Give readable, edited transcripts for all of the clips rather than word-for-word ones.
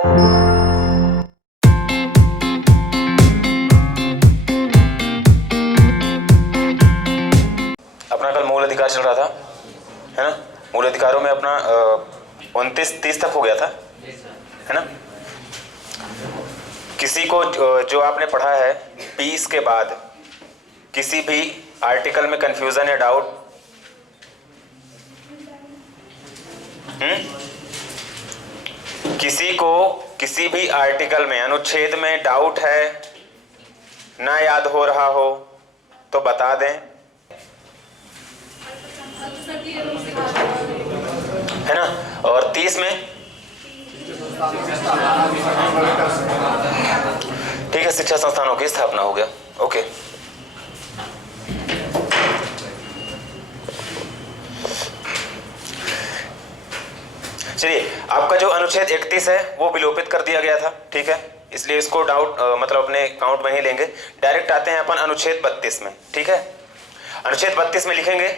अपना कल मूल अधिकार चल रहा था, है ना। मूल अधिकारों में अपना 29-30 तक हो गया था, है ना। किसी को जो आपने पढ़ा है 20 के बाद किसी भी आर्टिकल में कंफ्यूजन या डाउट? किसी को किसी भी आर्टिकल में अनुच्छेद में डाउट है, ना याद हो रहा हो तो बता दें, है ना। और 30 में ठीक है, शिक्षा संस्थानों की स्थापना हो गया। ओके, चलिए, आपका जो अनुच्छेद 31 है वो विलोपित कर दिया गया था, ठीक है, इसलिए इसको डाउट मतलब अपने काउंट में ही लेंगे। डायरेक्ट आते हैं अपन अनुच्छेद 32 में, ठीक है। अनुच्छेद 32 में लिखेंगे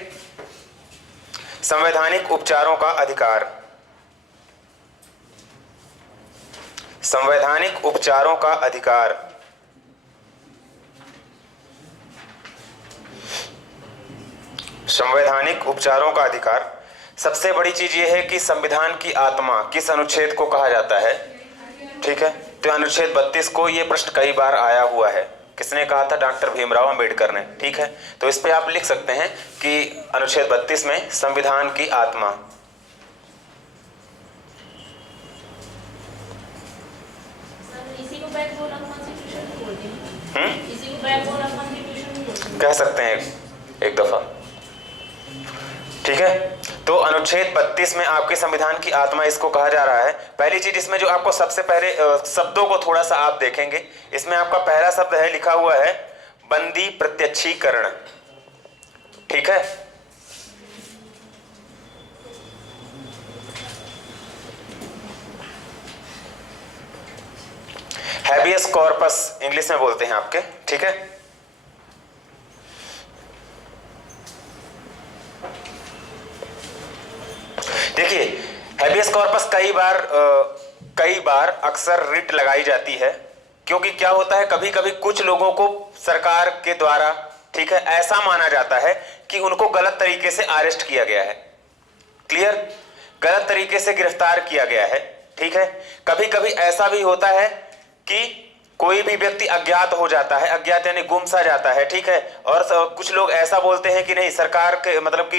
संवैधानिक उपचारों का अधिकार। संवैधानिक उपचारों का अधिकार। संवैधानिक उपचारों का अधिकार। सबसे बड़ी चीज यह है कि संविधान की आत्मा किस अनुच्छेद को कहा जाता है, ठीक है। तो अनुच्छेद 32 को यह प्रश्न कई बार आया हुआ है। किसने कहा था? डॉक्टर भीमराव अंबेडकर ने, ठीक है। तो इस पे आप लिख सकते हैं कि अनुच्छेद 32 में संविधान की आत्मा। कह सकते हैं एक दफा, ठीक है। तो अनुच्छेद 32 में आपके संविधान की आत्मा इसको कहा जा रहा है। पहली चीज इसमें जो आपको सबसे पहले शब्दों को थोड़ा सा आप देखेंगे, इसमें आपका पहला शब्द है, लिखा हुआ है बंदी प्रत्यक्षीकरण, ठीक है। हैबियस कॉर्पस इंग्लिश में बोलते हैं आपके, ठीक है। देखिए, हैबियस कॉर्पस कई बार अक्सर रिट लगाई जाती है, क्योंकि क्या होता है, कभी कभी कुछ लोगों को सरकार के द्वारा, ठीक है, ऐसा माना जाता है कि उनको गलत तरीके से अरेस्ट किया गया है, क्लियर, गलत तरीके से गिरफ्तार किया गया है, ठीक है। कभी कभी ऐसा भी होता है कि कोई भी व्यक्ति अज्ञात हो जाता है, अज्ञात यानी गुम सा जाता है, ठीक है। और कुछ लोग ऐसा बोलते हैं कि नहीं, सरकार के मतलब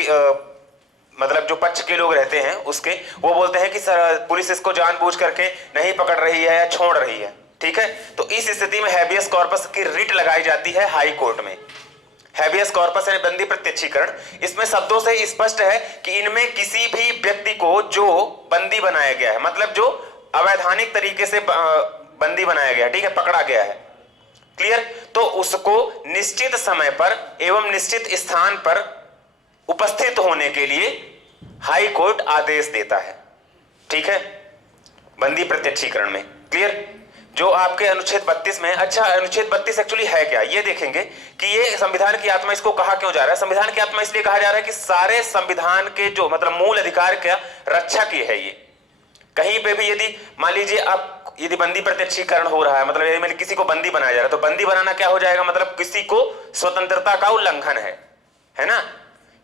जो पक्ष के लोग रहते हैं उसके, वो बोलते हैं कि पुलिस इसको जानबूझ करके नहीं पकड़ रही है या छोड़ रही है, ठीक है। तो इस स्थिति में हैबियस कॉर्पस की रिट लगाई जाती है हाई कोर्ट में। हैबियस कॉर्पस यानी बंदी प्रत्यक्षीकरण, इसमें शब्दों से स्पष्ट है कि इनमें किसी भी व्यक्ति को जो बंदी बनाया गया है, मतलब जो अवैधानिक तरीके से बंदी बनाया गया, ठीक है, पकड़ा गया है, क्लियर, तो उसको निश्चित समय पर एवं निश्चित स्थान पर उपस्थित होने के लिए हाई कोर्ट आदेश देता है, ठीक है, बंदी प्रत्यक्षीकरण में, क्लियर। जो आपके अनुच्छेद 32 में। अच्छा, अनुच्छेद 32 एक्चुअली है क्या, ये देखेंगे कि ये संविधान की आत्मा, इसको कहा क्यों जा रहा है। संविधान की आत्मा इसलिए कहा जा रहा है कि सारे संविधान के जो मतलब मूल अधिकार का रक्षक ये है। ये कहीं पे भी यदि मान लीजिए आप यदि बंदी प्रत्यक्षीकरण हो रहा है, मतलब यदि किसी को बंदी बनाया जा रहा है, तो बंदी बनाना क्या हो जाएगा, मतलब किसी को स्वतंत्रता का उल्लंघन है ना।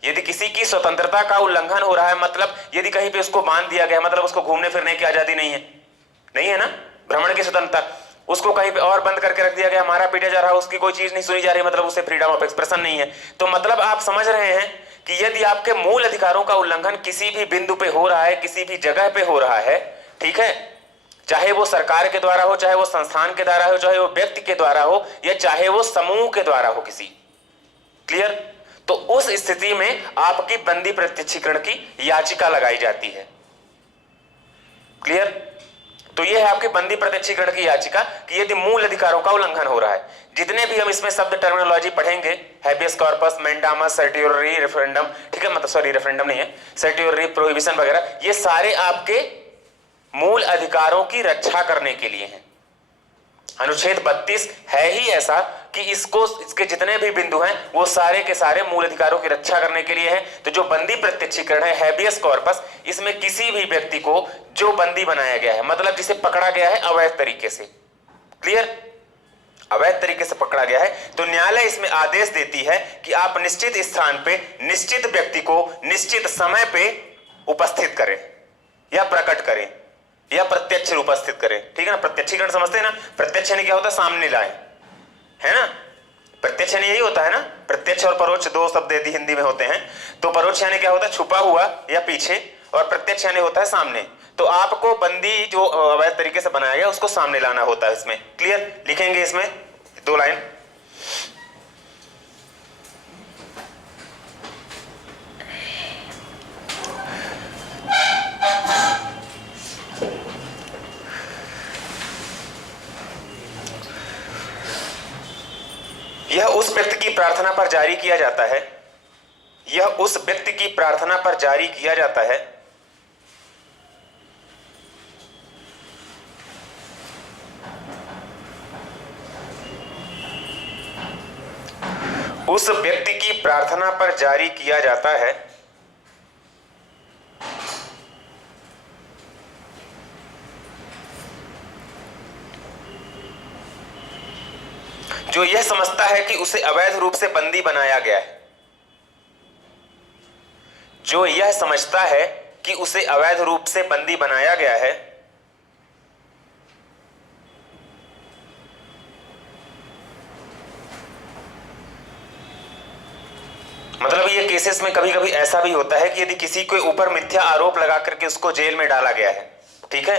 यदि किसी की स्वतंत्रता का उल्लंघन हो रहा है, मतलब यदि कहीं पे उसको बांध दिया गया, मतलब उसको घूमने फिरने की आजादी नहीं है ना, भ्रमण की स्वतंत्रता, उसको कहीं पे और बंद करके रख दिया गया, मारा पीटा जा रहा है, उसकी कोई चीज नहीं सुनी जा रही, मतलब उसे फ्रीडम ऑफ एक्सप्रेशन नहीं है। तो मतलब आप समझ रहे हैं कि यदि आपके मूल अधिकारों का उल्लंघन किसी भी बिंदु पे हो रहा है, किसी भी जगह पे हो रहा है, ठीक है, चाहे वो सरकार के द्वारा हो, चाहे वो संस्थान के द्वारा हो, चाहे वो व्यक्ति के द्वारा हो, या चाहे वो समूह के द्वारा हो किसी, क्लियर, तो उस स्थिति में आपकी बंदी प्रत्यक्षीकरण की याचिका लगाई जाती है, क्लियर। तो यह है आपकी बंदी प्रत्यक्षीकरण की याचिका कि यदि मूल अधिकारों का उल्लंघन हो रहा है। जितने भी हम इसमें शब्द टर्मिनोलॉजी पढ़ेंगे, हैबियस कॉर्पस, मैंडामस, सर्टियोररी रेफरेंडम, ठीक है, मतलब सॉरी रेफरेंडम नहीं है, सर्टियोररी प्रोहिबिशन वगैरह, ये सारे आपके मूल अधिकारों की रक्षा करने के लिए हैं, अनुच्छेद 32 है ही ऐसा कि इसको, इसके जितने भी बिंदु हैं वो सारे के सारे मूल अधिकारों की रक्षा करने के लिए है। तो जो बंदी प्रत्यक्षीकरण है, हैबियस कॉर्पस, इसमें किसी भी व्यक्ति को जो बंदी बनाया गया है, मतलब जिसे पकड़ा गया है अवैध तरीके से, क्लियर, अवैध तरीके से पकड़ा गया है, तो न्यायालय इसमें आदेश देती है कि आप निश्चित स्थान पे निश्चित व्यक्ति को निश्चित समय पे उपस्थित करें या प्रकट करें या प्रत्यक्ष उपस्थित करें। ठीक है ना, प्रत्यक्षीकरण समझते हैं ना, प्रत्यक्ष यानी क्या होता है, सामने लाए, है ना, प्रत्यक्ष यानी यही होता है ना, प्रत्यक्ष और परोक्ष दो शब्द यदि हिंदी में होते हैं तो परोक्ष यानी क्या होता है, छुपा हुआ या पीछे, और प्रत्यक्ष यानी होता है सामने। तो आपको बंदी जो अवैध तरीके से बनाया गया उसको सामने लाना होता है इसमें, क्लियर, लिखेंगे इसमें 2 लाइन। यह उस व्यक्ति की प्रार्थना पर जारी किया जाता है, यह उस व्यक्ति की प्रार्थना पर जारी किया जाता है उस व्यक्ति की प्रार्थना पर जारी किया जाता है जो यह समझता है कि उसे अवैध रूप से बंदी बनाया गया है, जो यह समझता है कि उसे अवैध रूप से बंदी बनाया गया है, मतलब ये केसेस में कभी कभी ऐसा भी होता है कि यदि किसी के ऊपर मिथ्या आरोप लगा करके उसको जेल में डाला गया है, ठीक है,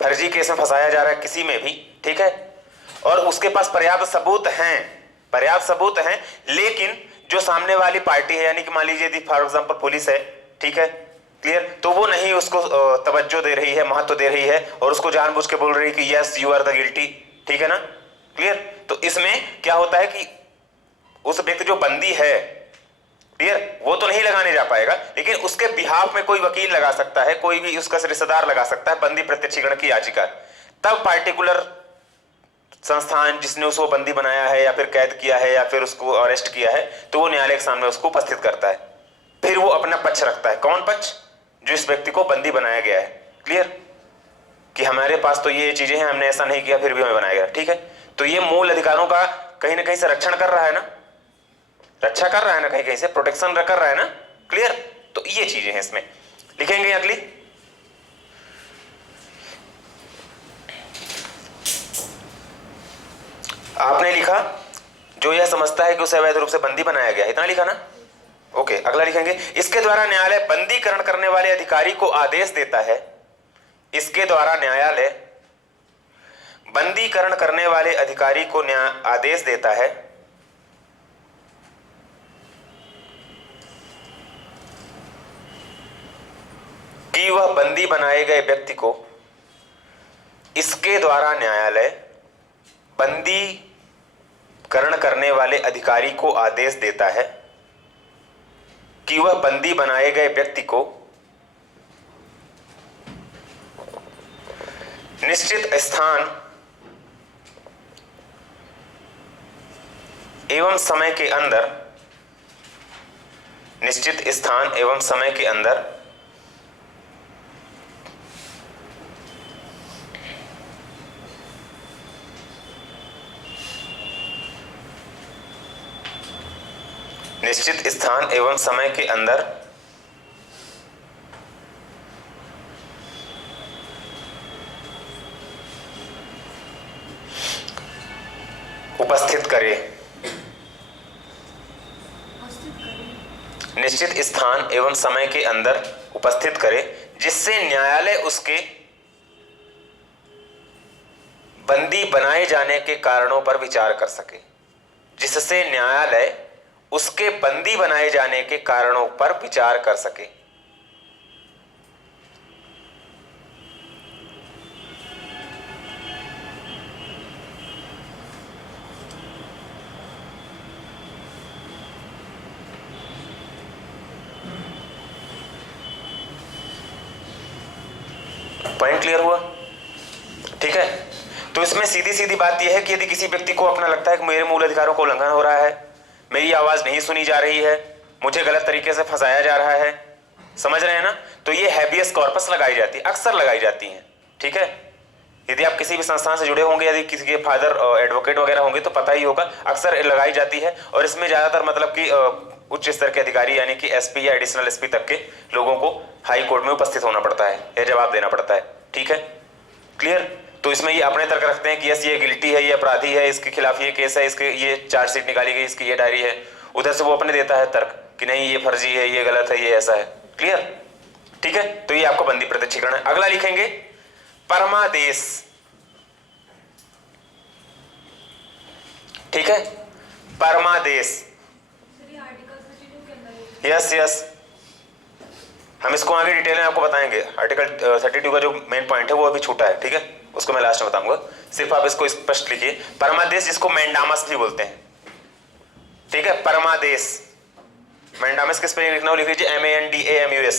फर्जी केस में फंसाया जा रहा है किसी में भी, ठीक है, और उसके पास पर्याप्त सबूत हैं, लेकिन जो सामने वाली पार्टी है, यानी कि मान लीजिए यदि फॉर एग्जांपल पुलिस है, ठीक है, क्लियर, तो वो नहीं उसको तवज्जो दे रही है, महत्व दे रही है और उसको जानबूझ के बोल रही है कि yes you are the guilty, ठीक है ना, क्लियर, तो इसमें क्या होता है कि उस व्यक्ति जो बंदी है, क्लियर, वो तो नहीं लगाने जा पाएगा, लेकिन उसके बिहाफ में कोई वकील लगा सकता है, कोई भी उसका रिश्तेदार लगा सकता है बंदी प्रत्यक्षीकरण की याचिका। तब पार्टिकुलर संस्थान जिसने उसको बंदी बनाया है या फिर कैद किया है या फिर उसको अरेस्ट किया है, तो वो न्यायालय के सामने उसको उपस्थित करता है, फिर वो अपना पक्ष रखता है। कौन पक्ष? जो इस व्यक्ति को बंदी बनाया गया है, क्लियर, कि हमारे पास तो ये चीजें हैं, हमने ऐसा नहीं किया फिर भी हमें बनाया गया, ठीक है, तो ये मूल अधिकारों का कहीं ना कहीं से रक्षण कर रहा है ना, रक्षा कर रहा है ना, कहीं कहीं से प्रोटेक्शन कर रहा है ना, क्लियर, तो ये चीजें हैं इसमें। लिखेंगे अगली, आपने लिखा जो यह समझता है कि उसे अवैध रूप से बंदी बनाया गया, इतना लिखा ना, ओके, अगला लिखेंगे, इसके द्वारा न्यायालय बंदीकरण करने वाले अधिकारी को आदेश देता है, इसके द्वारा न्यायालय बंदीकरण करने वाले अधिकारी को आदेश देता है कि वह बंदी बनाए गए व्यक्ति को, इसके द्वारा न्यायालय बंदीकरण करने वाले अधिकारी को आदेश देता है कि वह बंदी बनाए गए व्यक्ति को निश्चित स्थान एवं समय के अंदर, निश्चित स्थान एवं समय के अंदर निश्चित स्थान एवं समय के अंदर उपस्थित करे, निश्चित स्थान एवं समय के अंदर उपस्थित करे, जिससे न्यायालय उसके बंदी बनाए जाने के कारणों पर विचार कर सके, जिससे न्यायालय उसके बंदी बनाए जाने के कारणों पर विचार कर सके। पॉइंट क्लियर हुआ? ठीक है, तो इसमें सीधी सीधी बात यह है कि यदि किसी व्यक्ति को अपना लगता है कि मेरे मूल अधिकारों का उल्लंघन हो रहा है, मेरी आवाज नहीं सुनी जा रही है, मुझे गलत तरीके से फंसाया जा रहा है, समझ रहे हैं ना, तो ये हैबियस कॉर्पस लगाई जाती है, अक्सर लगाई जाती है। ठीक है, यदि आप किसी भी संस्थान से जुड़े होंगे, यदि किसी के फादर एडवोकेट वगैरह होंगे तो पता ही होगा, अक्सर लगाई जाती है। और इसमें ज्यादातर मतलब कि उच्च स्तर के अधिकारी यानी कि एसपी या एडिशनल एसपी तक के लोगों को हाई कोर्ट में उपस्थित होना पड़ता है या जवाब देना पड़ता है। ठीक है, क्लियर। तो इसमें ये अपने तर्क रखते हैं कि यस ये गिल्टी है, ये अपराधी है, इसके खिलाफ ये केस है, इसके ये चार्जशीट निकाली गई, इसकी ये डायरी है। उधर से वो अपने देता है तर्क कि नहीं ये फर्जी है, ये गलत है, ये ऐसा है। क्लियर, ठीक है। तो ये आपको बंदी प्रत्यक्षीकरण है। अगला लिखेंगे परमादेश। ठीक है, परमादेश। यस यस, हम इसको आगे डिटेल में आपको बताएंगे। आर्टिकल 32 का जो मेन पॉइंट है वो अभी छूटा है। ठीक है, उसको मैं लास्ट में बताऊंगा, सिर्फ आप इसको स्पष्ट लिखिए। परमादेश जिसको मैंडामस भी बोलते हैं। ठीक है, परमादेश। मैंडामस किस पे लिखना हो लिख लीजिए, MANDAMUS।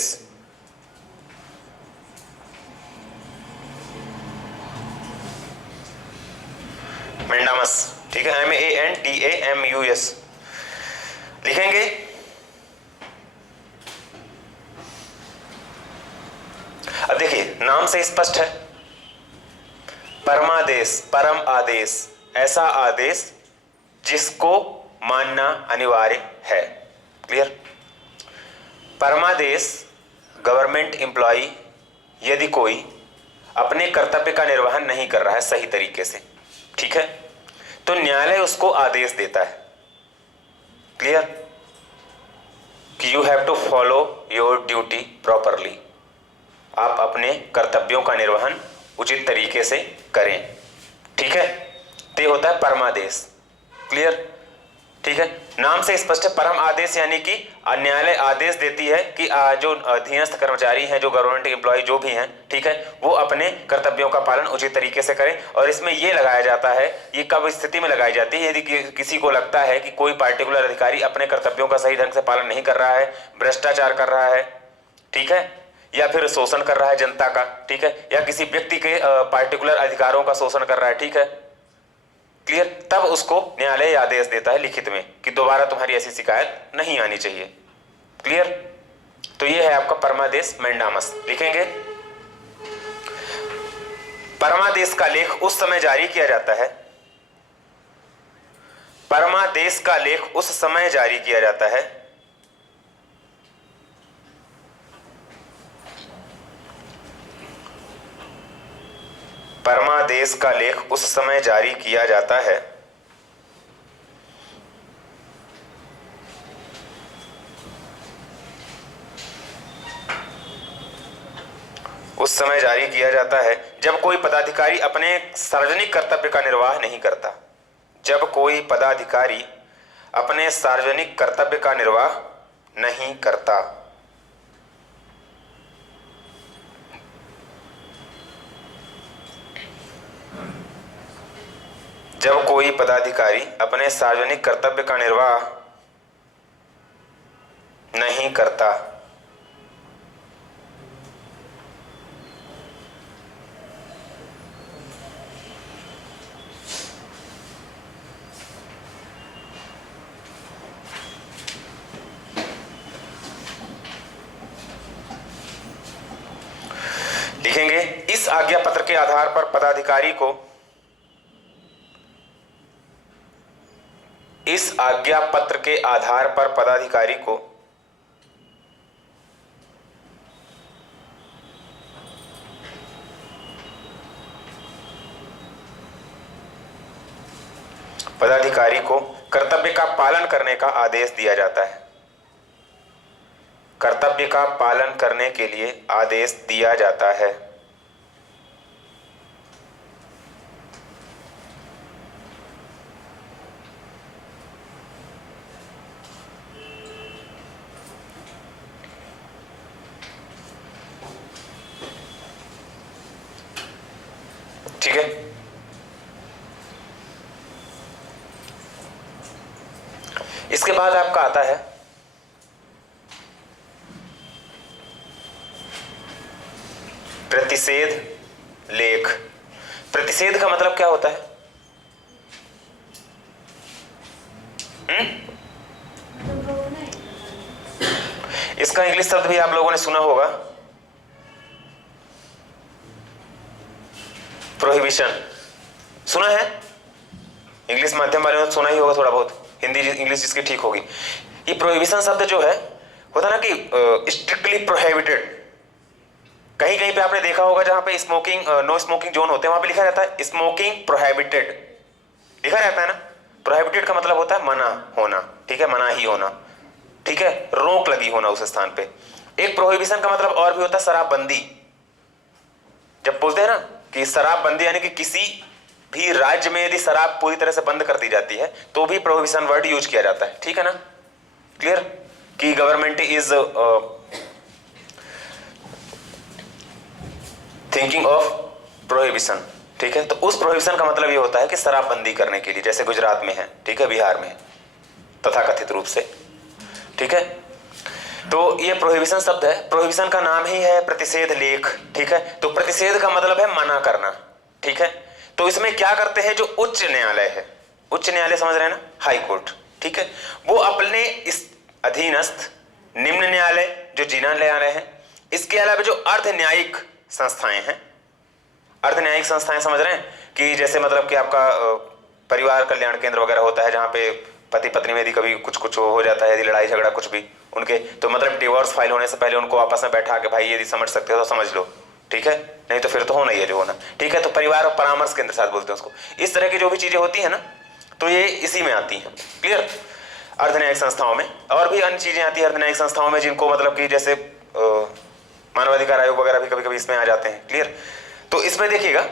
मैंडामस। ठीक है, MANDAMUS लिखेंगे। अब देखिए नाम से स्पष्ट है, परमादेश, परम आदेश, ऐसा आदेश जिसको मानना अनिवार्य है। क्लियर। परमादेश गवर्नमेंट एम्प्लॉय यदि कोई अपने कर्तव्य का निर्वहन नहीं कर रहा है सही तरीके से, ठीक है, तो न्यायालय उसको आदेश देता है। क्लियर, कि you have to follow your duty properly. आप अपने कर्तव्यों का निर्वहन उचित तरीके से करें। ठीक है, तो ये होता है परमादेश। क्लियर, ठीक है, नाम से स्पष्ट है। परम आदेश यानी कि न्यायालय आदेश देती है कि जो अधीनस्थ कर्मचारी हैं, जो गवर्नमेंट एम्प्लॉय जो भी हैं, ठीक है, वो अपने कर्तव्यों का पालन उचित तरीके से करें। और इसमें ये लगाया जाता है, ये कब स्थिति में लगाई जाती है, यदि किसी को लगता है कि कोई पार्टिकुलर अधिकारी अपने कर्तव्यों का सही ढंग से पालन नहीं कर रहा है, भ्रष्टाचार कर रहा है, ठीक है, या फिर शोषण कर रहा है जनता का, ठीक है, या किसी व्यक्ति के पार्टिकुलर अधिकारों का शोषण कर रहा है। ठीक है, क्लियर, तब उसको न्यायालय आदेश देता है लिखित में कि दोबारा तुम्हारी ऐसी शिकायत नहीं आनी चाहिए। क्लियर, तो ये है आपका परमादेश मैंडामस। लिखेंगे परमादेश का लेख उस समय जारी किया जाता है, परमादेश का लेख उस समय जारी किया जाता है परमादेश का लेख उस समय जारी किया जाता है उस समय जारी किया जाता है जब कोई पदाधिकारी अपने सार्वजनिक कर्तव्य का निर्वाह नहीं करता। जब कोई पदाधिकारी अपने सार्वजनिक कर्तव्य का निर्वाह नहीं करता। जब कोई पदाधिकारी अपने सार्वजनिक कर्तव्य का निर्वाह नहीं करता। लिखेंगे इस आज्ञा पत्र के आधार पर पदाधिकारी को इस आज्ञा पत्र के आधार पर पदाधिकारी को कर्तव्य का पालन करने का आदेश दिया जाता है। कर्तव्य का पालन करने के लिए आदेश दिया जाता है। ठीक है, इसके बाद आपका आता है प्रतिषेध लेख। प्रतिषेध का मतलब क्या होता है? इसका इंग्लिश शब्द भी आप लोगों ने सुना होगा, प्रोहिबिशन। सुना है? इंग्लिश माध्यम वाले ने सुना ही होगा थोड़ा बहुत, हिंदी इंग्लिश जिसकी ठीक होगी। ये प्रोहिबिशन शब्द जो है होता ना कि स्ट्रिक्टली प्रोहिबिटेड। कहीं कहीं पे आपने देखा होगा जहां पे स्मोकिंग नो स्मोकिंग जोन होते हैं वहां पे लिखा रहता है स्मोकिंग प्रोहिबिटेड, लिखा रहता है ना। प्रोहिबिटेड का मतलब होता है मना होना, ठीक है, मना ही होना, ठीक है, रोक लगी होना उस स्थान पे। एक प्रोहिबिशन का मतलब और भी होता है शराबबंदी। जब बोलते हैं ना कि शराबबंदी यानी कि किसी भी राज्य में यदि शराब पूरी तरह से बंद कर दी जाती है तो भी प्रोहिबिशन वर्ड यूज किया जाता है, ठीक है ना, क्लियर, कि government is thinking of prohibition, ठीक है। तो उस प्रोहिबिशन का मतलब ये होता है कि शराबबंदी करने के लिए, जैसे गुजरात में है, ठीक है, बिहार में तथाकथित रूप से, ठीक है। तो ये प्रोहिबिशन शब्द है, प्रोहिबिशन का नाम ही है प्रतिषेध लेख, ठीक है। तो प्रतिषेध का मतलब है मना करना, ठीक है। तो इसमें क्या करते हैं, जो उच्च न्यायालय है, उच्च न्यायालय समझ रहे हैं ना, हाई कोर्ट, ठीक है, वो अपने इस अधीनस्थ निम्न न्यायालय जो जिला न्यायालय है, इसके अलावा जो अर्ध न्यायिक संस्थाएं हैं, अर्ध न्यायिक संस्थाएं समझ रहे हैं कि जैसे मतलब कि आपका परिवार कल्याण केंद्र वगैरह होता है जहां पे पति पत्नी में यदि कभी कुछ कुछ हो जाता है, यदि लड़ाई झगड़ा कुछ भी उनके, तो मतलब डिवोर्स फाइल होने से पहले उनको आपस में बैठा के भाई यदि समझ सकते हो तो समझ लो, ठीक है, नहीं तो फिर तो होना ही है जो होना, ठीक है। तो परिवार और परामर्श केंद्र साथ बोलते हैं उसको। इस तरह की जो भी चीजें होती है ना, तो ये इसी में आती हैं, क्लियर, अर्ध न्यायिक संस्थाओं में। और भी अन्य चीजें आती है अर्ध न्यायिक संस्थाओं में जिनको मतलब कि जैसे मानवाधिकार आयोग वगैरह भी कभी कभी इसमें आ जाते हैं, क्लियर। तो इसमें देखिएगा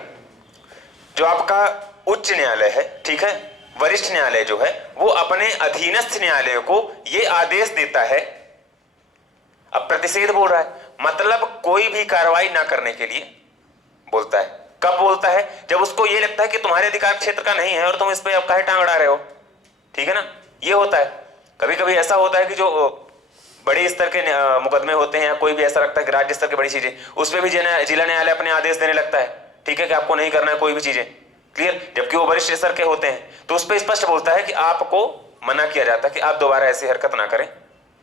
जो आपका उच्च न्यायालय है, ठीक है, वरिष्ठ न्यायालय जो है वो अपने अधीनस्थ न्यायालय को ये आदेश देता है, अब प्रतिषेध बोल रहा है मतलब कोई भी कार्रवाई ना करने के लिए बोलता है। कब बोलता है? जब उसको ये लगता है कि तुम्हारे अधिकार क्षेत्र का नहीं है और तुम इस पे अब काहे टांग अड़ा रहे हो, ठीक है ना, ये होता है। कभी कभी ऐसा होता है कि जो बड़े स्तर के मुकदमे होते हैं या कोई भी ऐसा लगता है कि राज्य स्तर की बड़ी चीजें, उसमें भी जिला न्यायालय अपने आदेश देने लगता है, ठीक है, कि आपको नहीं करना है कोई भी चीजें, क्लियर, जबकि वो वरिष्ठ स्तर के होते हैं। तो उस पर स्पष्ट बोलता है कि आपको मना किया जाता है कि आप दोबारा ऐसी हरकत ना करें,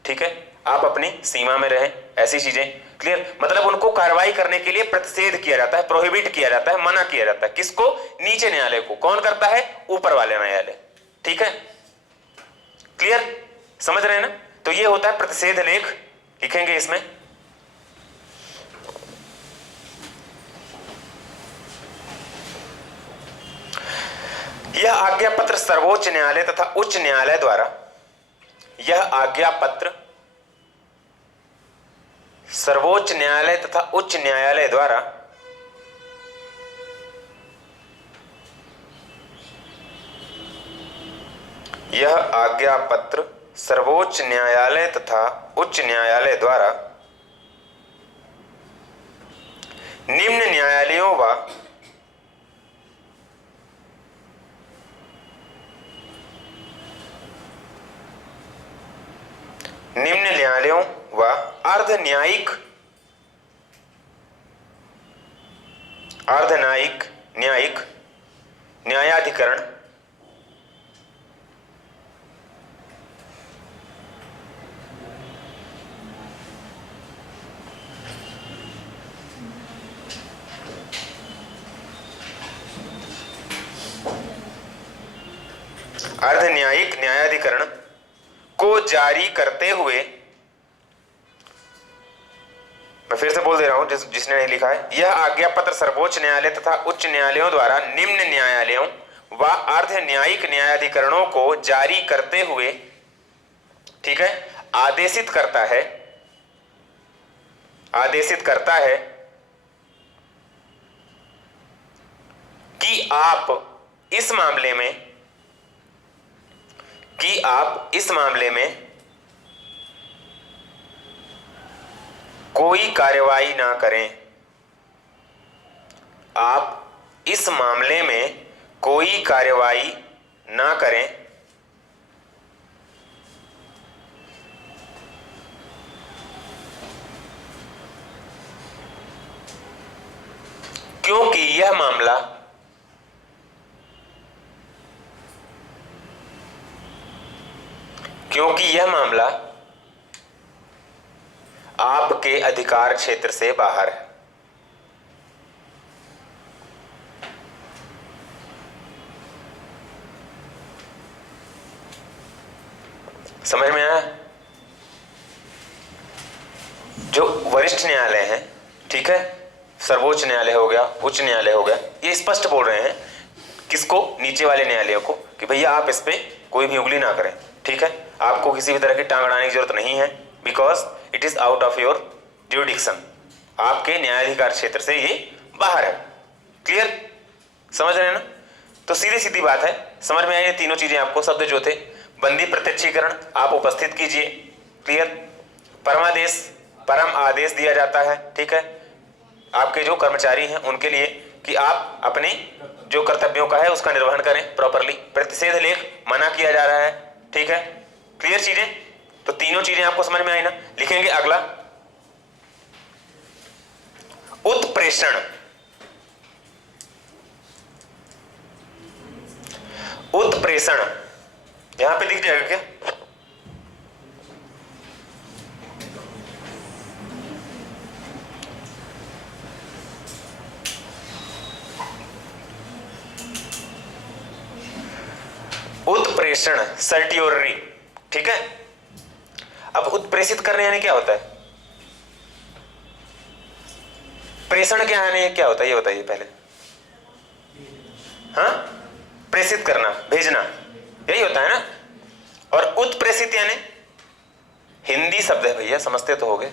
ठीक है, आप अपनी सीमा में रहें, ऐसी चीजें, क्लियर। मतलब उनको कार्रवाई करने के लिए प्रतिषेध किया जाता है, प्रोहिबिट किया जाता है, मना किया जाता है। किसको? नीचे न्यायालय को। कौन करता है? ऊपर वाले न्यायालय, ठीक है, क्लियर, समझ रहे हैं ना। तो ये होता है प्रतिषेध लेख, लिखेंगे इसमें। यह आज्ञा पत्र सर्वोच्च न्यायालय तथा उच्च न्यायालय द्वारा, यह आज्ञा पत्र सर्वोच्च न्यायालय तथा उच्च न्यायालय द्वारा यह आज्ञा पत्र सर्वोच्च न्यायालय तथा उच्च न्यायालय द्वारा निम्न न्यायालयों व निम्न न्यायालयों व अर्ध न्यायिक न्यायिक न्यायाधिकरण अर्ध न्यायिक न्यायाधिकरण को जारी करते हुए, मैं फिर से बोल दे रहा हूं जिसने नहीं लिखा है, यह आज्ञा पत्र सर्वोच्च न्यायालय तथा उच्च न्यायालयों द्वारा निम्न न्यायालयों व अर्ध न्यायिक न्यायाधिकरणों को जारी करते हुए, ठीक है, आदेशित करता है कि आप इस मामले में कोई कार्रवाई ना करें। आप इस मामले में कोई कार्रवाई ना करें क्योंकि यह मामला क्योंकि यह मामला आपके अधिकार क्षेत्र से बाहर है। समझ में आया? जो वरिष्ठ न्यायालय है, ठीक है, सर्वोच्च न्यायालय हो गया, उच्च न्यायालय हो गया, ये स्पष्ट बोल रहे हैं किसको? नीचे वाले न्यायालयों को कि भैया आप इस पे कोई भी उंगली ना करें, ठीक है, आपको किसी भी तरह की टांग अड़ाने की जरूरत नहीं है, because it is out of your jurisdiction, आपके न्यायाधिकार क्षेत्र से ये बाहर है। क्लियर? समझ रहे हैं ना? तो सीधी सीधी बात है, समझ में आई ये तीनों चीजें आपको? शब्द जो थे, बंदी प्रत्यक्षीकरण आप उपस्थित कीजिए, क्लियर, परमादेश, परम आदेश दिया जाता है, ठीक है, आपके जो कर्मचारी हैं उनके लिए कि आप अपने जो कर्तव्यों का है उसका निर्वहन करें प्रॉपरली, प्रतिषेध लेख मना किया जा रहा है, ठीक है, क्लियर चीजें? तो तीनों चीजें आपको समझ में आई ना? लिखेंगे अगला, उत्प्रेषण। उत्प्रेषण यहां पे लिख जाएगा क्या? उत्प्रेषण, सर्टियोररी, ठीक है। अब उत्प्रेषित करने यानी क्या होता है? प्रेषण क्या यानी क्या होता है ये बताइए पहले। हाँ, प्रेषित करना, भेजना, यही होता है ना। और उत्प्रेषित यानी हिंदी शब्द है भैया, समझते तो होगे।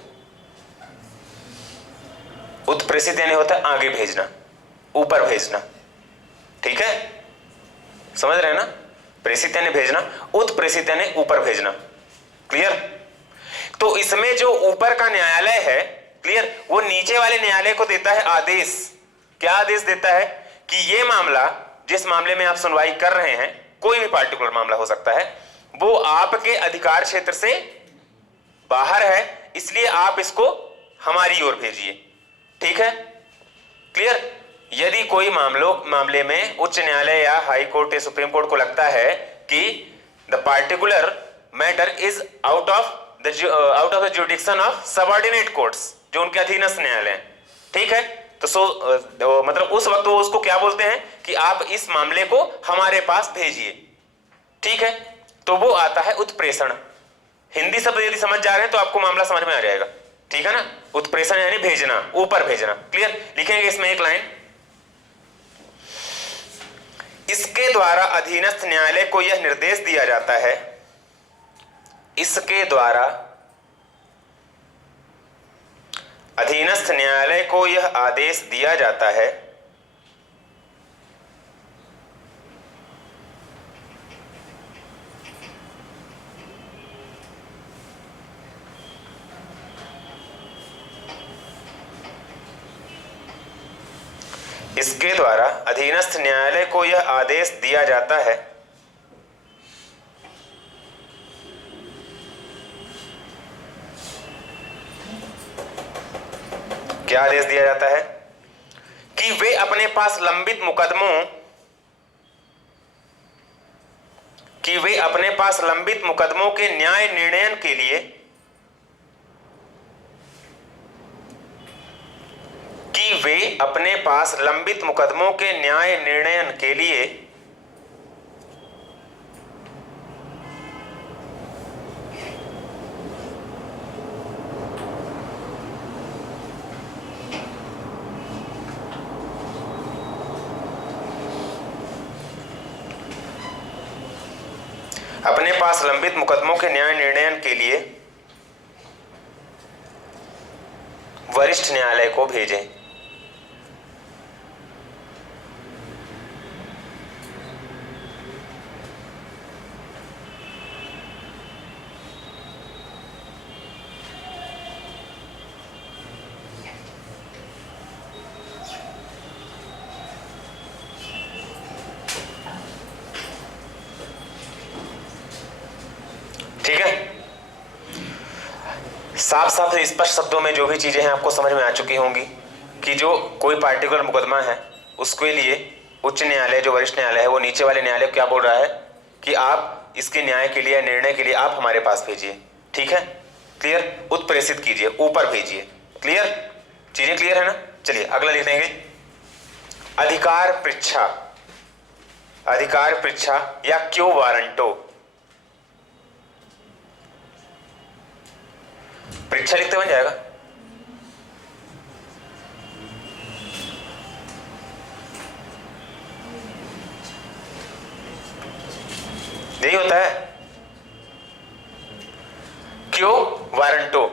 उत्प्रेषित यानी होता है आगे भेजना, ऊपर भेजना, ठीक है, समझ रहे हैं ना? प्रेषित यानी भेजना, उत्प्रेषित यानी ऊपर भेजना, क्लियर? तो इसमें जो ऊपर का न्यायालय है, क्लियर, वो नीचे वाले न्यायालय को देता है आदेश। क्या आदेश देता है? कि ये मामला, जिस मामले में आप सुनवाई कर रहे हैं, कोई भी पार्टिकुलर मामला हो सकता है, वो आपके अधिकार क्षेत्र से बाहर है, इसलिए आप इसको हमारी ओर भेजिए, ठीक है, क्लियर? यदि कोई मामले में उच्च न्यायालय या हाई कोर्ट या सुप्रीम कोर्ट को लगता है कि the particular matter is out of the jurisdiction of subordinate courts, जो उनके अधीनस्थ न्यायालय हैं, ठीक है, तो मतलब उस वक्त वो उसको क्या बोलते हैं कि आप इस मामले को हमारे पास भेजिए, ठीक है, तो वो आता है उत्प्रेषण। हिंदी शब्द यदि समझ जा रहे हैं तो आपको मामला समझ में आ जाएगा, ठीक है ना? उत्प्रेषण यानी भेजना, ऊपर भेजना, क्लियर? लिखेंगे इसमें एक लाइन, इसके द्वारा अधीनस्थ न्यायालय को यह निर्देश दिया जाता है, इसके द्वारा अधीनस्थ न्यायालय को यह आदेश दिया जाता है इसके द्वारा अधीनस्थ न्यायालय को यह आदेश दिया जाता है क्या आदेश दिया जाता है? कि वे अपने पास लंबित मुकदमों के न्याय निर्णयन के लिए वरिष्ठ न्यायालय को भेजें। ठीक है, साफ साफ स्पष्ट शब्दों में जो भी चीजें हैं आपको समझ में आ चुकी होंगी कि जो कोई पार्टिकुलर मुकदमा है उसके लिए उच्च न्यायालय, जो वरिष्ठ न्यायालय है, वो नीचे वाले न्यायालय को क्या बोल रहा है कि आप इसके न्याय के लिए, निर्णय के लिए आप हमारे पास भेजिए, ठीक है? क्लियर? उत्प्रेषित कीजिए, ऊपर भेजिए। क्लियर? चीजें क्लियर है ना? चलिए अगला लिख देंगे, अधिकार पृच्छा। अधिकार पृच्छा या क्यों वारंटो। परीक्षा लिखते बन जाएगा। यही होता है, क्यों वारंटो।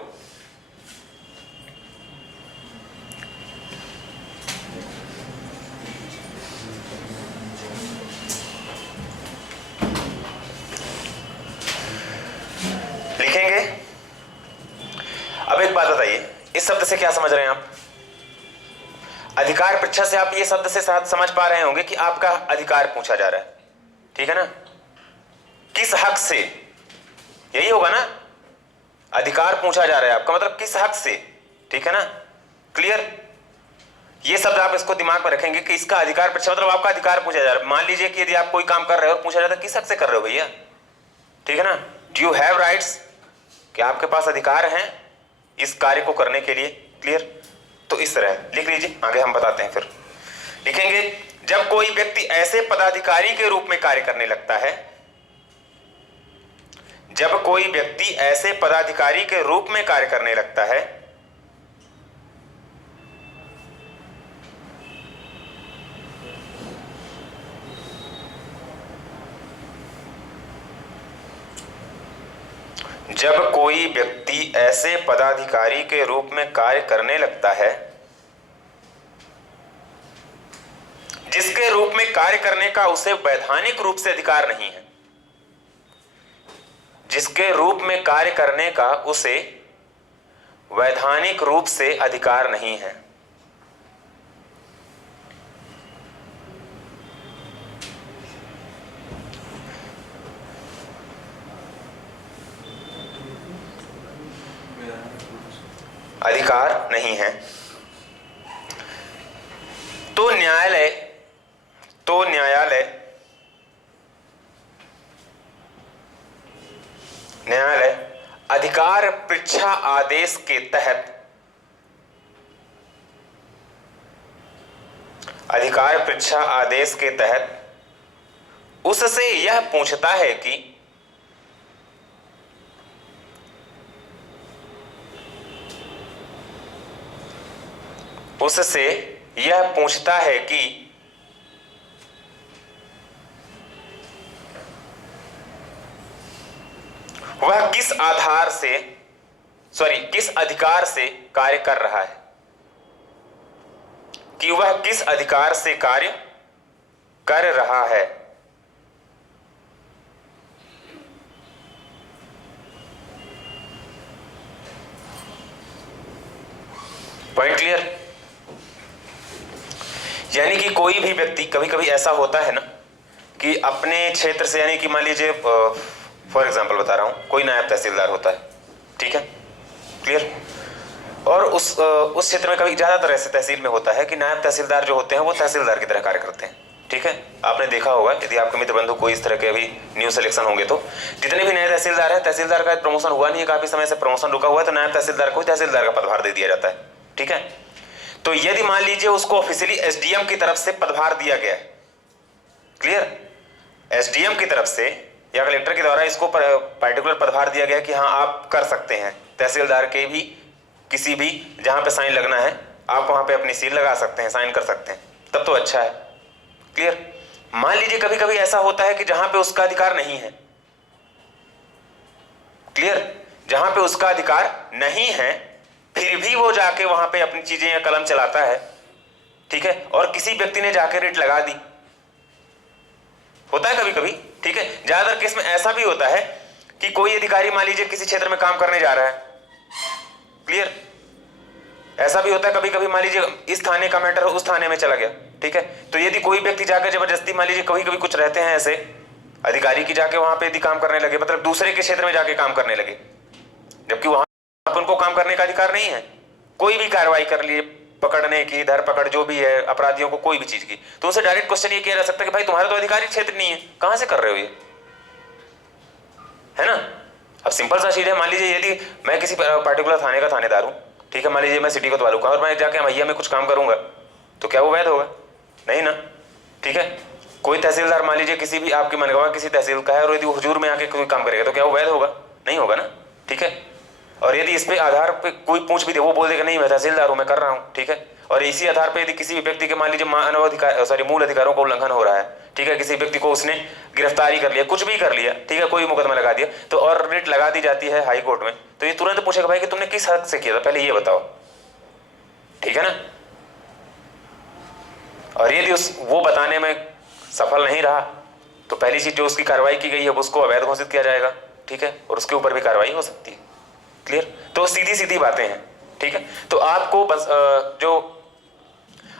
लिखेंगे। अब एक बात बताइए, इस शब्द से क्या समझ रहे हैं आप? अधिकार पृच्छा से आप ये शब्द से साथ समझ पा रहे होंगे कि आपका अधिकार पूछा जा रहा है, ठीक है ना? किस हक से, यही होगा ना? अधिकार पूछा जा रहा है आपका, मतलब किस हक से, ठीक है ना? क्लियर? ये शब्द आप इसको दिमाग में रखेंगे कि इसका अधिकार पृच्छा मतलब आपका अधिकार पूछा जा रहा है। मान लीजिए कि यदि आप कोई काम कर रहे हो और पूछा जाता है किस हक से कर रहे हो भैया, ठीक है ना? डू यू हैव राइट्स, क्या आपके पास अधिकार हैं इस कार्य को करने के लिए। क्लियर? तो इस तरह लिख लीजिए, आगे हम बताते हैं। फिर लिखेंगे, जब कोई व्यक्ति ऐसे पदाधिकारी के रूप में कार्य करने लगता है, जब कोई व्यक्ति ऐसे पदाधिकारी के रूप में कार्य करने लगता है जब कोई व्यक्ति ऐसे पदाधिकारी के रूप में कार्य करने लगता है जिसके रूप में कार्य करने का उसे वैधानिक रूप से अधिकार नहीं है, जिसके रूप में कार्य करने का उसे वैधानिक रूप से अधिकार नहीं है, अधिकार नहीं है, तो न्यायालय अधिकार पृच्छा आदेश के तहत उससे यह पूछता है कि वह किस अधिकार से कार्य कर रहा है, कि वह किस अधिकार से कार्य कर रहा है। Point clear? यानी कि कोई भी व्यक्ति, कभी कभी ऐसा होता है ना कि अपने क्षेत्र से, यानी कि मान लीजिए फॉर एग्जांपल बता रहा हूं, कोई नायब तहसीलदार होता है, ठीक है? क्लियर? और उस क्षेत्र में कभी ज्यादातर ऐसे तहसील में होता है कि नायब तहसीलदार जो होते हैं वो तहसीलदार की तरह कार्य करते हैं, ठीक है? आपने देखा होगा, यदि आपके मित्र बंधु कोई इस तरह के अभी न्यू सिलेक्शन होंगे तो जितने भी नए तहसीलदार हैं, तहसीलदार का प्रमोशन हुआ नहीं है, काफी समय से प्रमोशन रुका हुआ है, तो नायब तहसीलदार को तहसीलदार का पदभार दे दिया जाता है, ठीक है? तो यदि मान लीजिए उसको ऑफिशियली एसडीएम की तरफ से पदभार दिया गया है, क्लियर? एसडीएम की तरफ से या कलेक्टर के द्वारा इसको पर्टिकुलर पदभार दिया गया कि हाँ आप कर सकते हैं, तहसीलदार के भी किसी भी जहां पे साइन लगना है आप वहां पे अपनी सील लगा सकते हैं, साइन कर सकते हैं, तब तो अच्छा है। क्लियर? मान लीजिए कभी कभी ऐसा होता है कि जहां पे उसका अधिकार नहीं है, क्लियर? जहां पे उसका अधिकार नहीं है फिर भी वो जाके वहां पे अपनी चीजें या कलम चलाता है, ठीक है? और किसी व्यक्ति ने जाके रिट लगा दी, होता है कभी कभी, ठीक है? ज्यादातर केस में ऐसा भी होता है कि कोई अधिकारी मान लीजिए किसी क्षेत्र में काम करने जा रहा है, क्लियर? ऐसा भी होता है कभी कभी, मान लीजिए इस थाने का मैटर उस थाने में चला गया, ठीक है? तो यदि कोई व्यक्ति जाकर जबरदस्ती, मान लीजिए कभी कभी कुछ रहते हैं ऐसे अधिकारी की जाके वहां पे यदि काम करने लगे, मतलब दूसरे के क्षेत्र में जाके काम करने लगे, जबकि वहां उनको काम करने का अधिकार नहीं है, कोई भी कार्रवाई कर लिए, पकड़ने की, धरपकड़ जो भी है, अपराधियों को कोई भी चीज की, तो उनसे डायरेक्ट क्वेश्चन ये किया जा सकता है कि भाई तुम्हारा तो अधिकारी क्षेत्र नहीं है, कहां से कर रहे हो ये? है ना। अब सिंपल सा चीज है, मान लीजिए यदि मैं किसी पर्टिकुलर थाने का थानेदार हूं, ठीक है, मान लीजिए मैं सिटी कोतवाल का और मैं जाके मैया में कुछ काम करूंगा, तो क्या वो वैध होगा? नहीं ना, ठीक है। कोई तहसीलदार मान लीजिए किसी भी आपकी मनगवा किसी तहसील का है और यदि वो हुजूर में आके कोई काम करेगा तो क्या वो वैध होगा? नहीं होगा ना, ठीक है। और यदि इस पे आधार पे कोई पूछ भी दे, वो बोल देगा नहीं मैं तहसीलदार हूं, मैं कर रहा हूं, ठीक है। और इसी आधार पे यदि किसी भी व्यक्ति के मान लीजिए मानव अधिकार सॉरी मूल अधिकारों का उल्लंघन हो रहा है, ठीक है, किसी व्यक्ति को उसने गिरफ्तारी कर लिया, कुछ भी कर लिया, ठीक है, कोई मुकदमा लगा दिया, तो और रिट लगा दी जाती है हाई कोर्ट में, तो ये तुरंत पूछेगा भाई कि तुमने किस हद से किया था, पहले ये बताओ, ठीक है ना। और यदि वो बताने में सफल नहीं रहा तो पहली चीज जो उसकी कार्रवाई की गई है उसको अवैध घोषित किया जाएगा, ठीक है, और उसके ऊपर भी कार्रवाई हो सकती है। क्लियर? तो सीधी सीधी बातें हैं, ठीक है। तो आपको बस जो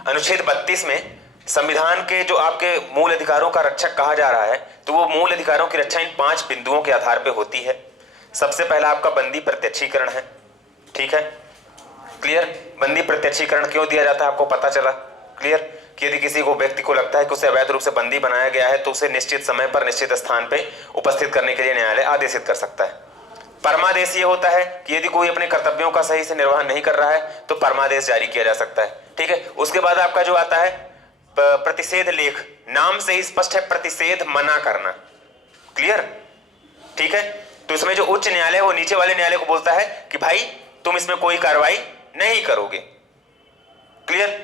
अनुच्छेद 32 में संविधान के जो आपके मूल अधिकारों का रक्षक कहा जा रहा है, तो वो मूल अधिकारों की रक्षा इन 5 बिंदुओं के आधार पर होती है। सबसे पहला आपका बंदी प्रत्यक्षीकरण है, ठीक है, क्लियर। बंदी प्रत्यक्षीकरण क्यों दिया जाता है आपको पता चला, क्लियर, कि यदि किसी को व्यक्ति को लगता है कि उसे अवैध रूप से बंदी बनाया गया है तो उसे निश्चित समय पर निश्चित स्थान पे उपस्थित करने के लिए न्यायालय आदेशित कर सकता है। परमादेश ये होता है कि यदि कोई अपने कर्तव्यों का सही से निर्वहन नहीं कर रहा है तो परमादेश जारी किया जा सकता है, ठीक है। उसके बाद आपका जो आता है प्रतिषेध लेख, नाम से ही स्पष्ट है, प्रतिषेध मना करना, क्लियर, ठीक है। तो इसमें जो उच्च न्यायालय वो नीचे वाले न्यायालय को बोलता है कि भाई तुम इसमें कोई कार्रवाई नहीं करोगे, क्लियर,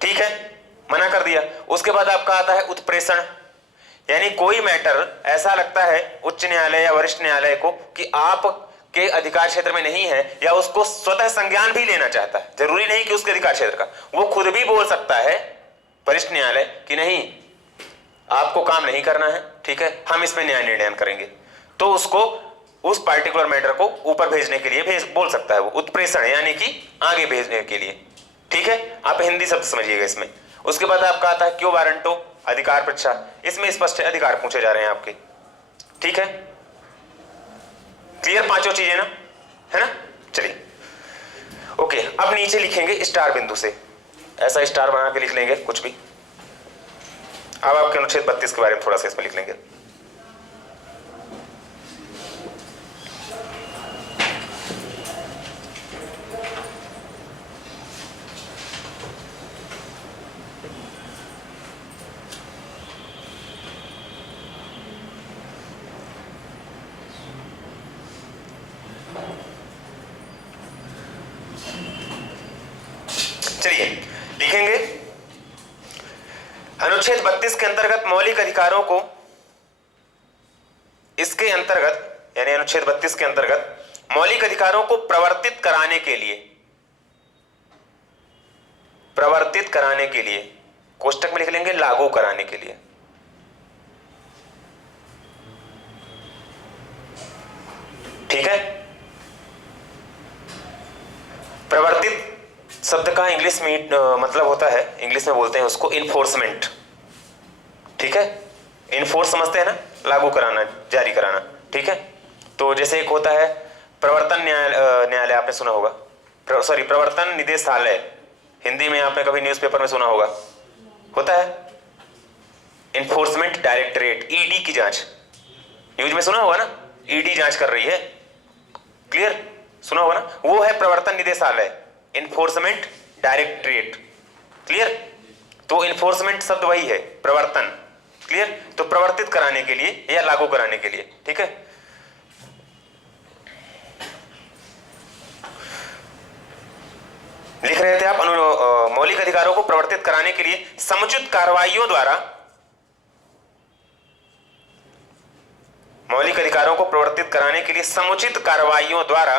ठीक है, मना कर दिया। उसके बाद आपका आता है उत्प्रेषण, यानी कोई मैटर ऐसा लगता है उच्च न्यायालय या वरिष्ठ न्यायालय को कि आप के अधिकार क्षेत्र में नहीं है या उसको स्वतः संज्ञान भी लेना चाहता है, जरूरी नहीं कि उसके अधिकार क्षेत्र का, वो खुद भी बोल सकता है वरिष्ठ न्यायालय कि नहीं आपको काम नहीं करना है, ठीक है, हम इसमें न्याय निर्णय करेंगे, तो उसको उस पार्टिकुलर मैटर को ऊपर भेजने के लिए बोल सकता है वो उत्प्रेषण, यानी कि आगे भेजने के लिए, ठीक है। आप हिंदी शब्द समझिएगा इसमें। उसके बाद आपका आता है क्यों वारंटो, अधिकार परीक्षा, इसमें स्पष्ट है अधिकार पूछे जा रहे हैं आपके, ठीक है, क्लियर, 5 चीजें ना, है ना। चलिए ओके, अब नीचे लिखेंगे स्टार बिंदु से, ऐसा स्टार बना के लिख लेंगे कुछ भी। अब आपके अनुच्छेद 32 के बारे में थोड़ा सा इसमें लिख लेंगे। चलिए लिखेंगे अनुच्छेद 32 के अंतर्गत मौलिक अधिकारों को, इसके अंतर्गत यानी अनुच्छेद 32 के अंतर्गत मौलिक अधिकारों को प्रवर्तित कराने के लिए कोष्टक में लिख लेंगे लागू कराने के लिए, ठीक है। प्रवर्तित शब्द का इंग्लिश में मतलब होता है, इंग्लिश में बोलते हैं उसको इन्फोर्समेंट, ठीक है, इन्फोर्स समझते हैं ना, लागू कराना, जारी कराना, ठीक है। तो जैसे एक होता है प्रवर्तन न्यायालय आपने सुना होगा, सॉरी प्रवर्तन निदेशालय, हिंदी में आपने कभी न्यूज़पेपर में सुना होगा, होता है इन्फोर्समेंट डायरेक्टरेट, ईडी की जांच, न्यूज में सुना होगा ना, ईडी जांच कर रही है, क्लियर, सुना होगा ना, वो है प्रवर्तन निदेशालय, इन्फोर्समेंट डायरेक्टरेट, क्लियर। तो इन्फोर्समेंट शब्द वही है, प्रवर्तन, क्लियर, तो प्रवर्तित कराने के लिए या लागू कराने के लिए, ठीक है। लिख रहे थे आप मौलिक अधिकारों को प्रवर्तित कराने के लिए समुचित कार्रवाइयों द्वारा, मौलिक अधिकारों को प्रवर्तित कराने के लिए समुचित कार्रवाइयों द्वारा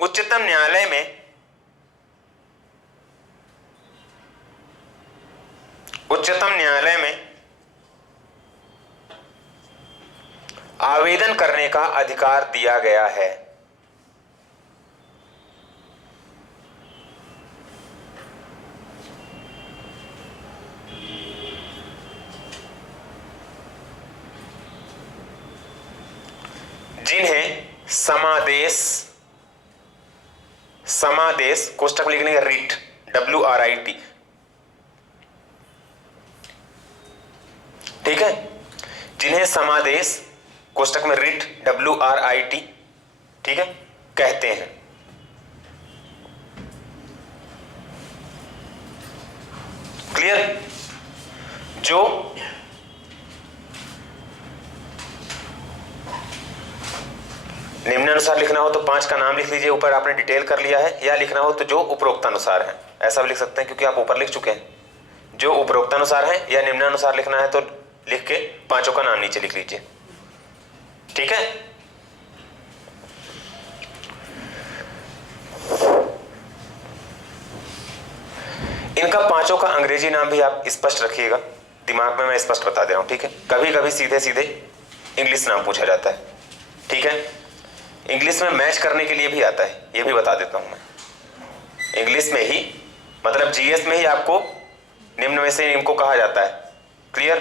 उच्चतम न्यायालय में आवेदन करने का अधिकार दिया गया है। जिन्हें समादेश कोष्टक में लिखने का रिट, WRIT, ठीक है, जिन्हें समादेश कोष्टक में रिट, WRIT, ठीक है, कहते हैं। क्लियर? जो निम्नानुसार लिखना हो तो 5 का नाम लिख लीजिए, ऊपर आपने डिटेल कर लिया है, या लिखना हो तो जो उपरोक्तानुसार है, ऐसा भी लिख सकते हैं क्योंकि आप ऊपर लिख चुके हैं। जो उपरोक्तानुसार है या निम्नानुसार लिखना है तो लिख के 5 का नाम नीचे लिख लीजिए, ठीक है। इनका 5 का अंग्रेजी नाम भी आप स्पष्ट रखिएगा, दिमाग में मैं स्पष्ट बता दे रहा हूं, ठीक है। कभी कभी सीधे सीधे इंग्लिश नाम पूछा जाता है, ठीक है। इंग्लिश में मैच करने के लिए भी आता है, ये भी बता देता हूं मैं। इंग्लिश में ही मतलब जीएस में ही आपको निम्न में से इनको कहा जाता है। क्लियर?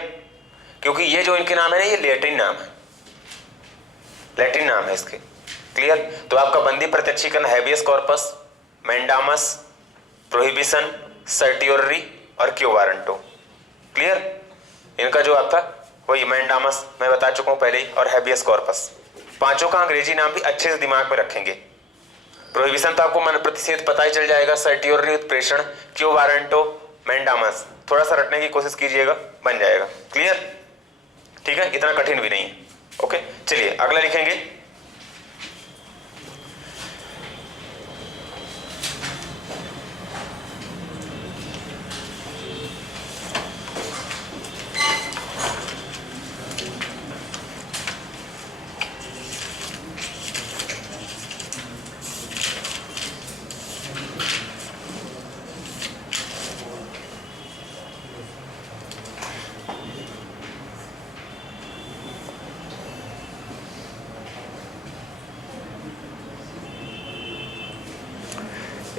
क्योंकि ये जो इनके नाम है ना, ये लैटिन नाम है, लैटिन नाम है इसके। क्लियर? तो आपका बंदी प्रत्यक्षीकरण, हैबियस कॉर्पस, मैंडामस, प्रोहिबिशन, सर्टियोररी और क्यू वारंटो। क्लियर? इनका जो आपका वही मैंडामस मैं बता चुका हूं पहले ही, और हैबियस कॉर्पस। 5 का अंग्रेजी नाम भी अच्छे से दिमाग में रखेंगे। प्रोहिबिशन तो आपको मन प्रतिषेध पता ही चल जाएगा, सर्टियोररी उत्प्रेषण, क्यू वारंटो, मैंडामस थोड़ा सा रटने की कोशिश कीजिएगा, बन जाएगा। क्लियर? ठीक है, इतना कठिन भी नहीं है। ओके, चलिए अगला लिखेंगे।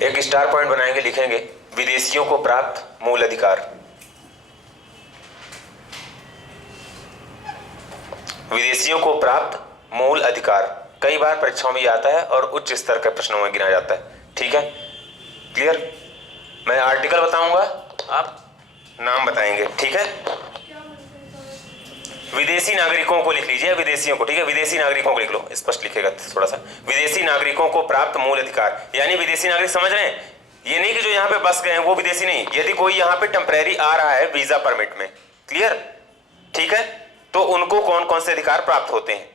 एक स्टार पॉइंट बनाएंगे, लिखेंगे विदेशियों को प्राप्त मूल अधिकार। विदेशियों को प्राप्त मूल अधिकार कई बार परीक्षाओं में आता है और उच्च स्तर के प्रश्नों में गिना जाता है, ठीक है। क्लियर? मैं आर्टिकल बताऊंगा, आप नाम बताएंगे, ठीक है। विदेशी नागरिकों को लिख लीजिए, विदेशियों को, ठीक है, विदेशी नागरिकों को लिख लो, स्पष्ट लिखेगा थोड़ा सा। विदेशी नागरिकों को प्राप्त मूल अधिकार, यानी विदेशी नागरिक समझ रहे हैं, ये नहीं कि जो यहाँ पे बस गए हैं वो विदेशी नहीं। यदि कोई यहाँ पे टेम्परेरी आ रहा है वीजा परमिट में, क्लियर, ठीक है, तो उनको कौन कौन से अधिकार प्राप्त होते हैं।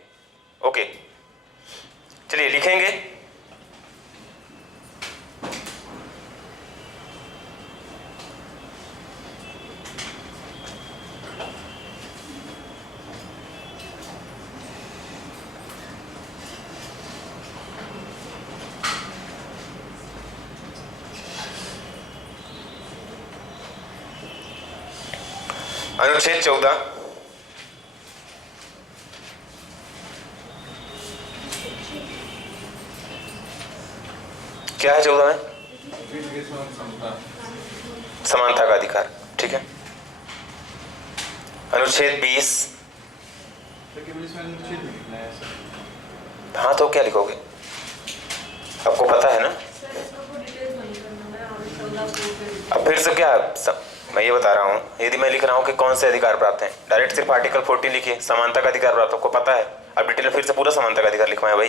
ओके, चलिए लिखेंगे। अनुच्छेद 14 क्या है? 14 में समानता का अधिकार, ठीक है। अनुच्छेद 20, हाँ तो क्या लिखोगे, आपको पता है ना। अब फिर से क्या मैं ये बता रहा हूँ, यदि मैं लिख रहा हूँ कि कौन से अधिकार प्राप्त हैं, डायरेक्ट सिर्फ आर्टिकल 14 लिखिए, समानता का अधिकार प्राप्त, आपको पता है। अब डिटेल फिर से पूरा समानता का अधिकार लिखवाएं भाई,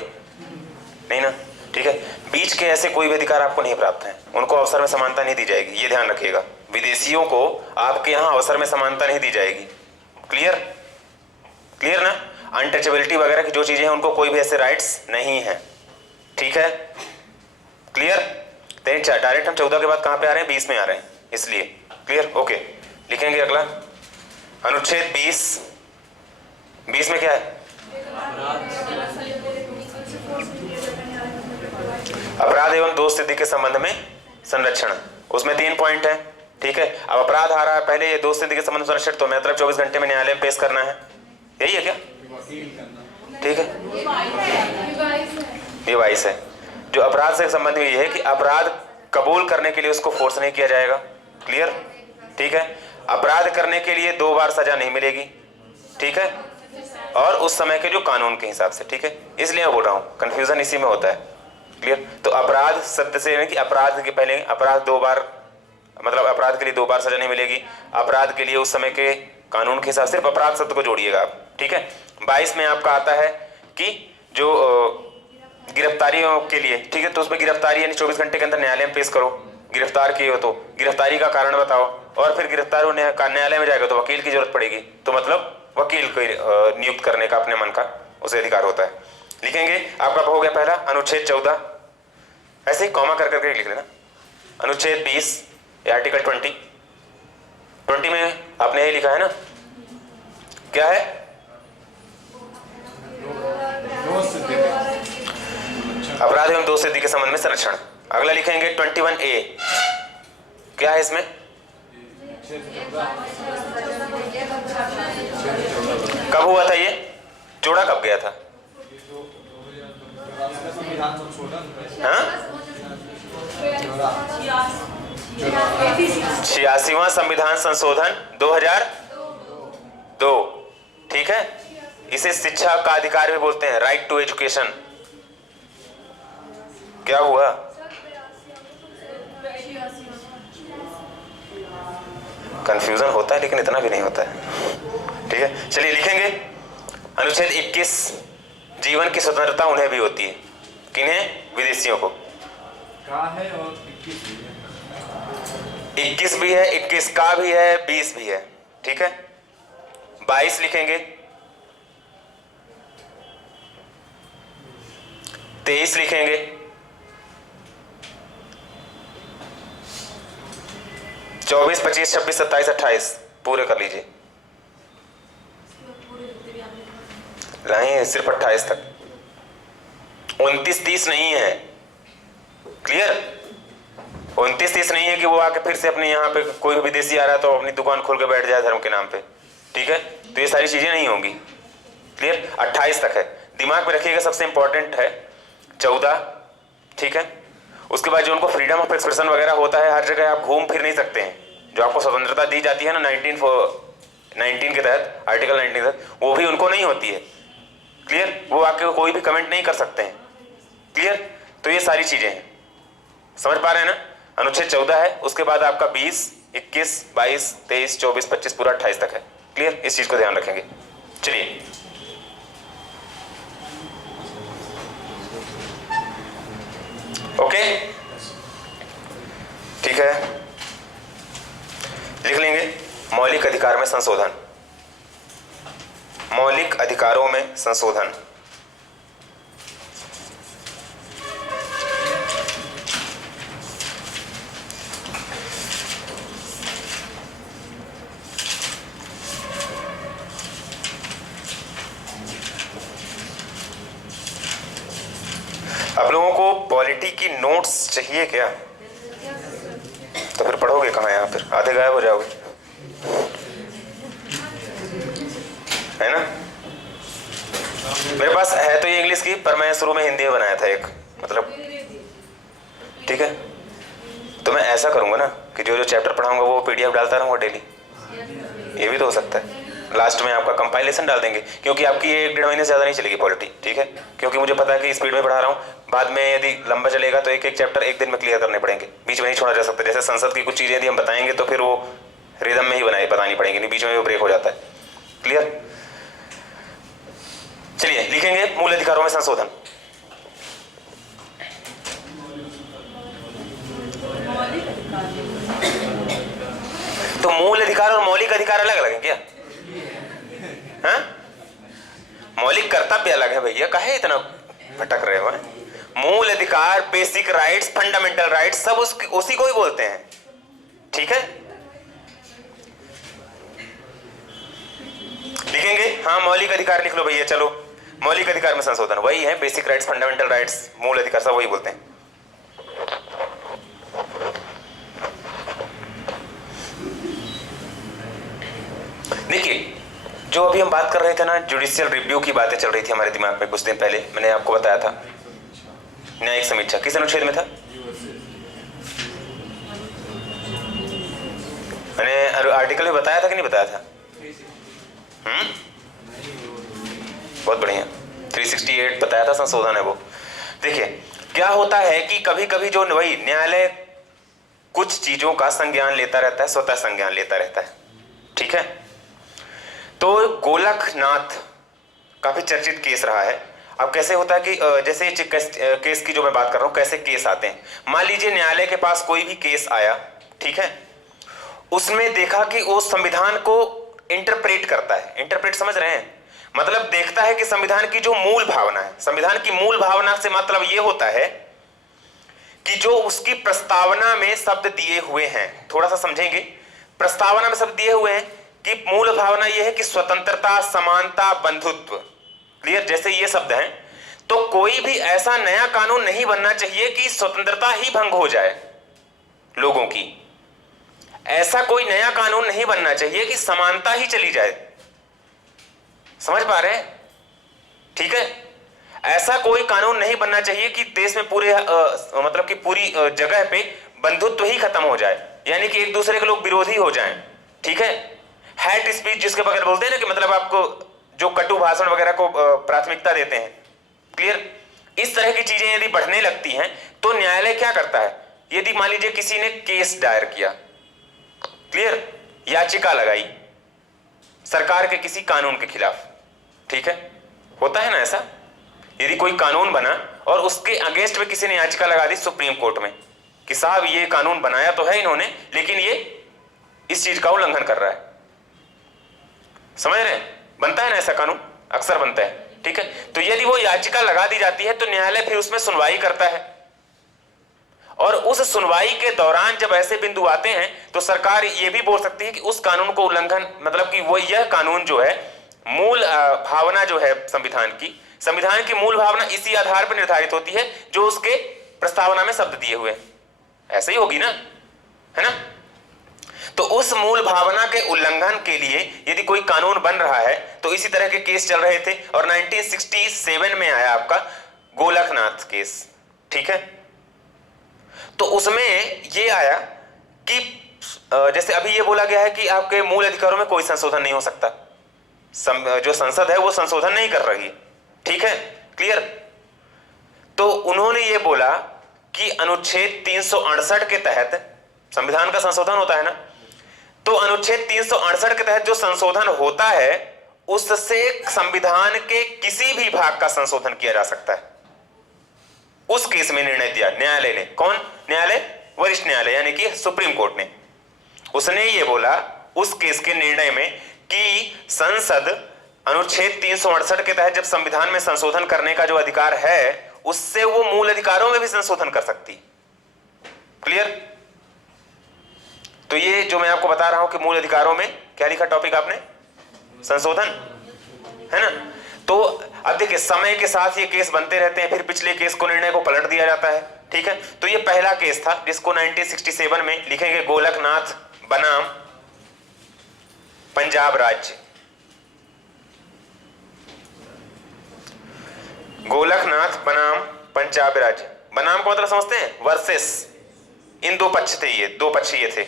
नहीं ना, ठीक है। बीच के ऐसे कोई भी अधिकार आपको नहीं प्राप्त हैं, उनको अवसर में समानता नहीं दी जाएगी, ये ध्यान रखिएगा। विदेशियों को आपके यहाँ अवसर में समानता नहीं दी जाएगी। क्लियर? क्लियर ना? अनटचेबिलिटी वगैरह की जो चीजें हैं उनको कोई भी ऐसे राइट्स नहीं है, ठीक है। क्लियर? डायरेक्ट हम 14 के बाद कहां पे आ रहे हैं? 20 में आ रहे हैं, इसलिए। क्लियर? ओके, लिखेंगे अगला अनुच्छेद 20। 20 में क्या है? अपराध एवं दोष सिद्धि के संबंध में संरक्षण, उसमें 3 पॉइंट है, ठीक है। अब अपराध आ रहा है, पहले ये दोष सिद्धि के संबंध में संरक्षण तो मतलब 24 घंटे में न्यायालय में पेश करना है, यही है क्या? ठीक है, ये 22 है। जो अपराध से संबंध में ये है कि अपराध कबूल करने के लिए उसको फोर्स नहीं किया जाएगा। क्लियर? ठीक है। अपराध करने के लिए 2 बार सजा नहीं मिलेगी, ठीक है, और उस समय के जो कानून के हिसाब से, ठीक है। इसलिए मैं बोल रहा हूं, कंफ्यूजन इसी में होता है। क्लियर? तो अपराध शब्द से है कि अपराध के पहले अपराध 2 बार, मतलब अपराध के लिए 2 बार सजा नहीं मिलेगी, अपराध के लिए उस समय के कानून के हिसाब से, सिर्फ अपराध शब्द को जोड़िएगा आप, ठीक है। 22 में आपका आता है कि जो गिरफ्तारियों के लिए, ठीक है, तो उसमें गिरफ्तारी यानी 24 घंटे के अंदर न्यायालय में पेश करो, गिरफ्तार किए हो तो गिरफ्तारी का कारण बताओ, और फिर गिरफ्तार होने का न्यायालय में जाएगा तो वकील की जरूरत पड़ेगी, तो मतलब वकील को नियुक्त करने का अपने मन का उसे अधिकार होता है। लिखेंगे, आपका हो गया पहला अनुच्छेद 14, ऐसे ही कॉमा कर करके लिख लेना। अनुच्छेद 20 या आर्टिकल 20 में आपने यही लिखा है ना, क्या है? अपराध एवं दोष सिद्धि के संबंध में संरक्षण। अगला लिखेंगे 21A, क्या है इसमें? कब हुआ था ये? जोड़ा कब गया था? हाँ, 86वां संविधान संशोधन 2002, ठीक है। इसे शिक्षा का अधिकार भी बोलते हैं, राइट टू एजुकेशन। क्या हुआ? कंफ्यूजन होता है लेकिन इतना भी नहीं होता है, ठीक है। चलिए लिखेंगे अनुच्छेद 21, जीवन की स्वतंत्रता उन्हें भी होती है, किन्हें? विदेशियों को। है और 21 भी है, 21 का भी है, 20 भी है, ठीक है। 22 लिखेंगे, 23 लिखेंगे, 24, 25, 26, 27, 28 पूरे कर लीजिए। नहीं, सिर्फ 28 तक, 29, 30 नहीं है। क्लियर? 29, 30 नहीं है कि वो आके फिर से अपने यहाँ पे कोई विदेशी आ रहा है तो अपनी दुकान खोल के बैठ जाए धर्म के नाम पे, ठीक है। तो ये सारी चीजें नहीं होंगी। क्लियर? 28 तक है, दिमाग में रखिएगा। सबसे इंपॉर्टेंट है 14, ठीक है। उसके बाद जो उनको फ्रीडम ऑफ एक्सप्रेशन वगैरह होता है, हर जगह आप घूम फिर नहीं सकते हैं। जो आपको स्वतंत्रता दी जाती है ना 19 के तहत, आर्टिकल 19 के तहत, वो भी उनको नहीं होती है। क्लियर? वो आके कोई भी कमेंट नहीं कर सकते हैं। क्लियर? तो ये सारी चीजें हैं, समझ पा रहे हैं ना। अनुच्छेद 14 है, उसके बाद आपका 20, 21, 22, 23, 24, 25 पूरा 28 तक है। क्लियर? इस चीज को ध्यान रखेंगे। चलिए ओके, ठीक है। लिख लेंगे मौलिक अधिकार में संशोधन, मौलिक अधिकारों में संशोधन। आप लोगों को पॉलिटी की नोट्स चाहिए क्या? तो फिर पढ़ोगे कहाँ? यहाँ फिर आधे गायब हो जाओगे, है ना। मेरे पास है तो ये इंग्लिश की, पर मैं शुरू में हिंदी में बनाया था एक, मतलब, ठीक है। तो मैं ऐसा करूंगा ना कि जो जो चैप्टर पढ़ाऊंगा वो PDF डालता रहूंगा डेली। ये भी तो हो सकता है। लास्ट में आपका कंपाइलेशन डाल देंगे, क्योंकि आपकी ये 1-1.5 महीने से ज़्यादा नहीं चलेगी पॉलिटी, ठीक है। क्योंकि मुझे पता है कि स्पीड में पढ़ा रहा हूँ, बाद में यदि लंबा चलेगा तो एक एक चैप्टर एक दिन में क्लियर करने पड़ेंगे, बीच में नहीं छोड़ा जा सकता। जैसे संसद की कुछ चीज़ें यदि हम बताएंगे तो फिर वो रिदम में ही बतानी पड़ेंगी, नहीं बीच में वो ब्रेक हो जाता है। क्लियर? चलिए लिखेंगे मूल अधिकारों में संशोधन। तो मूल अधिकार और मौलिक अधिकार अलग अलग है क्या? हाँ? मौलिक कर्तव्य अलग है भैया, काहे इतना भटक रहे हो? मूल अधिकार, बेसिक राइट्स, फंडामेंटल राइट्स, सब उसी को ही बोलते हैं, ठीक है। लिखेंगे, हाँ मौलिक अधिकार लिख लो भैया। चलो, मौलिक अधिकार में संशोधन वही है, बेसिक राइट्स, फंडामेंटल राइट्स, मूल अधिकार सब वही बोलते हैं। देखिए, जो अभी हम बात कर रहे थे ना, जुडिशियल रिव्यू की बातें चल रही थी हमारे दिमाग में कुछ दिन पहले, मैंने आपको बताया था। न्यायिक समीक्षा किस अनुच्छेद में था? मैंने आर्टिकल में बताया था कि नहीं बताया था? बहुत बढ़िया, 368 बताया था, संशोधन है वो। देखिए क्या होता है कि कभी कभी जो वही न्यायालय कुछ चीजों का संज्ञान लेता रहता है, स्वतः संज्ञान लेता रहता है, ठीक है। तो गोलकनाथ काफी चर्चित केस रहा है। अब कैसे होता है कि जैसे केस की जो मैं बात कर रहा हूं, कैसे केस आते हैं। मान लीजिए न्यायालय के पास कोई भी केस आया, ठीक है, उसमें देखा कि वो संविधान को इंटरप्रेट करता है। इंटरप्रेट समझ रहे हैं, मतलब देखता है कि संविधान की जो मूल भावना है, संविधान की मूल भावना से मतलब ये होता है कि जो उसकी प्रस्तावना में शब्द दिए हुए हैं, थोड़ा सा समझेंगे। प्रस्तावना में शब्द दिए हुए हैं कि मूल भावना यह है कि स्वतंत्रता, समानता, बंधुत्व, क्लियर, जैसे ये शब्द हैं, तो कोई भी ऐसा नया कानून नहीं बनना चाहिए कि स्वतंत्रता ही भंग हो जाए लोगों की। ऐसा कोई नया कानून नहीं बनना चाहिए कि समानता ही चली जाए। समझ पा रहे हैं? ठीक है, ऐसा कोई कानून नहीं बनना चाहिए कि देश में पूरे मतलब कि पूरी जगह पे बंधुत्व ही खत्म हो जाए, यानी कि एक दूसरे के लोग विरोधी हो जाएं। ठीक है, हैट स्पीच जिसके बगैर बोलते हैं ना, कि मतलब आपको जो कटु भाषण वगैरह को प्राथमिकता देते हैं, क्लियर, इस तरह की चीजें यदि बढ़ने लगती हैं तो न्यायालय क्या करता है। यदि मान लीजिए किसी ने केस दायर किया, क्लियर, याचिका लगाई सरकार के किसी कानून के खिलाफ, ठीक है, होता है ना ऐसा। यदि कोई कानून बना और उसके अगेंस्ट में किसी ने याचिका लगा दी सुप्रीम कोर्ट में कि साहब ये कानून बनाया तो है इन्होंने, लेकिन ये इस चीज का उल्लंघन कर रहा है। समझ रहे हैं? बनता है ना ऐसा कानून, अक्सर बनता है। ठीक है, तो यदि वो याचिका लगा दी जाती है तो न्यायालय फिर उसमें सुनवाई करता है, और उस सुनवाई के दौरान जब ऐसे बिंदु आते हैं तो सरकार ये भी बोल सकती है कि उस कानून को उल्लंघन, मतलब कि वो यह कानून जो है, मूल भावना जो है संविधान की मूल भावना इसी आधार पर निर्धारित होती है जो उसके प्रस्तावना में शब्द दिए हुए हैं। ऐसे ही होगी ना, है ना। तो उस मूल भावना के उल्लंघन के लिए यदि कोई कानून बन रहा है, तो इसी तरह के केस चल रहे थे। और 1967 में आया आपका गोलकनाथ केस, ठीक है। तो उसमें ये आया कि जैसे अभी ये बोला गया है कि आपके मूल अधिकारों में कोई संशोधन नहीं हो सकता, जो संसद है वो संशोधन नहीं कर रही, ठीक है, क्लियर। तो उन्होंने ये बोला कि अनुच्छेद 368 के तहत संविधान का संशोधन होता है ना, तो अनुच्छेद 368 के तहत जो संशोधन होता है उससे संविधान के किसी भी भाग का संशोधन किया जा सकता है। उस केस में निर्णय दिया न्यायालय ने। कौन न्यायालय? वरिष्ठ न्यायालय, यानी कि सुप्रीम कोर्ट ने। उसने ये बोला उस केस के निर्णय में कि संसद अनुच्छेद 368 के तहत जब संविधान में संशोधन करने का जो अधिकार है, उससे वो मूल अधिकारों में भी संशोधन कर सकती। क्लियर? तो ये जो मैं आपको बता रहा हूं कि मूल अधिकारों में क्या लिखा टॉपिक आपने? संशोधन, है ना। तो अब देखिए, समय के साथ ये केस बनते रहते हैं, फिर पिछले केस को, निर्णय को पलट दिया जाता है, ठीक है। तो ये पहला केस था जिसको 1967 में लिखेंगे गोलकनाथ बनाम पंजाब राज्य। गोलकनाथ बनाम पंजाब राज्य। बनाम का मतलब समझते हैं? वर्सेस। इन दो पक्ष थे, ये दो पक्ष ये थे।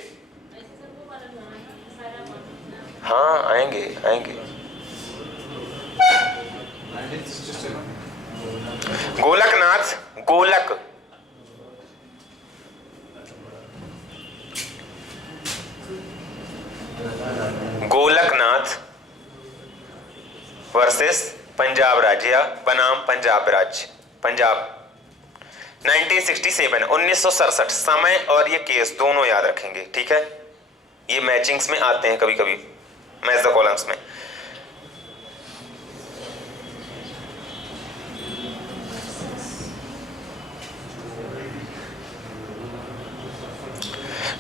हाँ, आएंगे आएंगे। 1967 गोलकनाथ, गोलकनाथ वर्सेस पंजाब राज्य या बनाम पंजाब राज्य, पंजाब। 1967, 1967। समय और ये केस दोनों याद रखेंगे, ठीक है। ये मैचिंग्स में आते हैं कभी कभी, मैच द कॉलम्स में।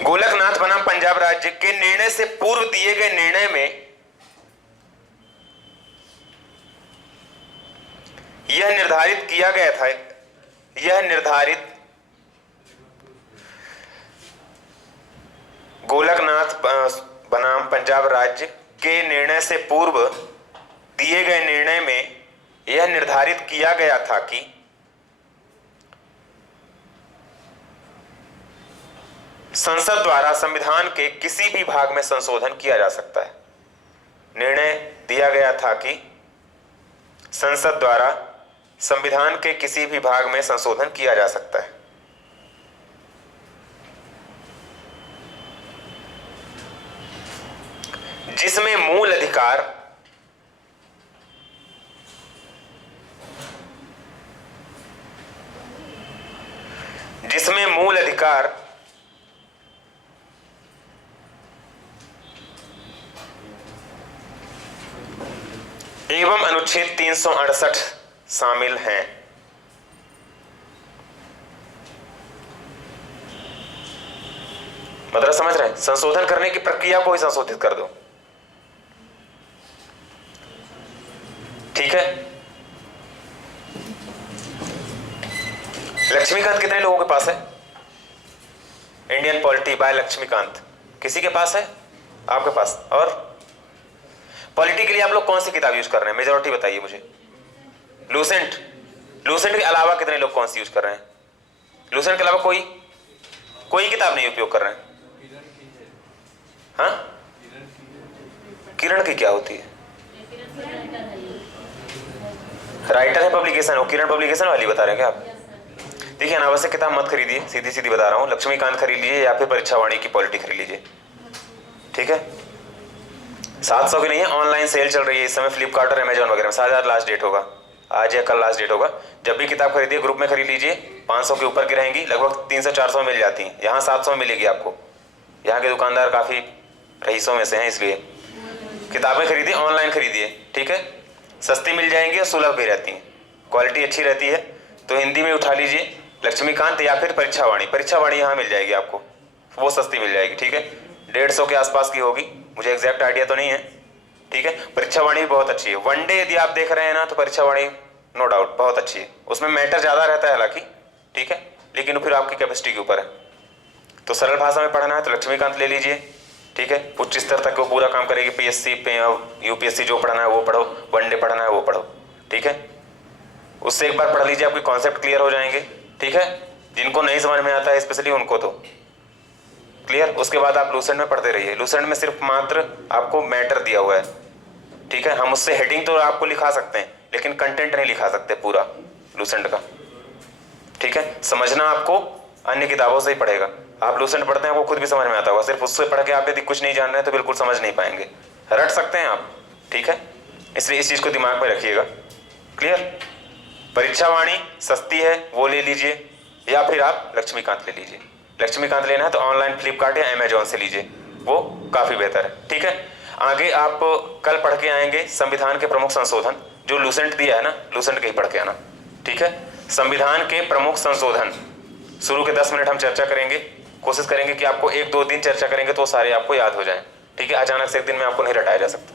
गोलकनाथ बनाम पंजाब राज्य के निर्णय से पूर्व दिए गए निर्णय में यह निर्धारित किया गया था, गोलकनाथ बनाम पंजाब राज्य के निर्णय से पूर्व दिए गए निर्णय में यह निर्धारित किया गया था कि संसद द्वारा संविधान के किसी भी भाग में संशोधन किया जा सकता है। निर्णय दिया गया था कि संसद द्वारा संविधान के किसी भी भाग में संशोधन किया जा सकता है। जिसमें मूल अधिकार एवं अनुच्छेद 368 शामिल हैं। मतलब समझ रहे हैं, संशोधन करने की प्रक्रिया को ही संशोधित कर दो। ठीक है। लक्ष्मीकांत कितने लोगों के पास है? इंडियन पॉलिटी बाय लक्ष्मीकांत किसी के पास है? आपके पास। और पॉलिटी के लिए आप लोग कौन सी किताब यूज कर रहे हैं? मेजॉरिटी बताइए मुझे। लूसेंट। लूसेंट के अलावा कितने लोग कौन सी यूज कर रहे हैं? लूसेंट के अलावा कोई किताब नहीं उपयोग कर रहे हैं? हाँ, किरण की क्या होती है? राइटर है, पब्लिकेशन। वो किरण पब्लिकेशन वाली बता रहे हैं क्या आप? देखिए, अनावश्यक किताब मत खरीदिए, सीधी सीधी बता रहा हूँ। लक्ष्मीकांत खरीद लीजिए या फिर परीक्षावाणी की पॉलिटी खरीद लीजिए। ठीक है। 700 की नहीं है, ऑनलाइन सेल चल रही है इस समय फ्लिपकार्ट और अमेजॉन वगैरह में। 7,000 लास्ट डेट होगा, आज या कल लास्ट डेट होगा। जब भी किताब खरीदिए ग्रुप में खरीद लीजिए। 500 के ऊपर की रहेंगी, लगभग 300-400 मिल जाती हैं। यहाँ 700 मिलेगी आपको। यहाँ के दुकानदार काफ़ी रईसों में से हैं, इसलिए किताबें खरीदिए, ऑनलाइन खरीदिए। ठीक है, सस्ती मिल जाएंगी और सुलभ भी रहती हैं, क्वालिटी अच्छी रहती है। तो हिंदी में उठा लीजिए लक्ष्मीकांत या फिर परीक्षावाणी। परीक्षावाणी यहाँ मिल जाएगी आपको, वो सस्ती मिल जाएगी। ठीक है, 150 के आसपास की होगी, मुझे एग्जैक्ट आइडिया तो नहीं है। ठीक है, परीक्षावाणी भी बहुत अच्छी है। वनडे यदि आप देख रहे हैं ना, तो परीक्षावाणी नो डाउट बहुत अच्छी है। उसमें मैटर ज़्यादा रहता है हालांकि, ठीक है, लेकिन फिर आपकी कैपेसिटी के ऊपर है। तो सरल भाषा में पढ़ना है तो लक्ष्मीकांत ले लीजिए। ठीक है, उच्च स्तर तक वो पूरा काम करेगी। पीएससी पे यूपीएससी जो पढ़ना है वो पढ़ो, वनडे पढ़ना है वो पढ़ो। ठीक है, उससे एक बार पढ़ लीजिए, आपके कॉन्सेप्ट क्लियर हो जाएंगे। ठीक है, जिनको नहीं समझ में आता है स्पेशली उनको तो क्लियर। उसके बाद आप लूसेंट में पढ़ते रहिए। लूसेंट में सिर्फ मात्र आपको मैटर दिया हुआ है। ठीक है, हम उससे हेडिंग तो आपको लिखा सकते हैं, लेकिन कंटेंट नहीं लिखा सकते पूरा लूसेंट का। ठीक है, समझना आपको अन्य किताबों से ही पड़ेगा। आप लूसेंट पढ़ते हैं, आपको खुद भी समझ में आता होगा। सिर्फ उससे पढ़ के आप यदि कुछ नहीं जान रहे हैं तो बिल्कुल समझ नहीं पाएंगे। रट सकते हैं आप, ठीक है, इसलिए इस चीज को दिमाग में रखिएगा। क्लियर। परीक्षावाणी सस्ती है, वो ले लीजिए, या फिर आप लक्ष्मीकांत ले लीजिए। लक्ष्मीकांत लेना है तो ऑनलाइन फ्लिपकार्ट या अमेजॉन से लीजिए, वो काफी बेहतर है। ठीक है, आगे आप कल पढ़ के आएंगे संविधान के प्रमुख संशोधन, जो लूसेंट दिया है ना, लूसेंट के ही पढ़ के आना। ठीक है, संविधान के प्रमुख संशोधन शुरू के 10 मिनट हम चर्चा करेंगे। कोशिश करेंगे कि आपको 1-2 दिन चर्चा करेंगे तो सारे आपको याद हो जाएं। ठीक है, अचानक से एक दिन में आपको नहीं रटाया जा सकता।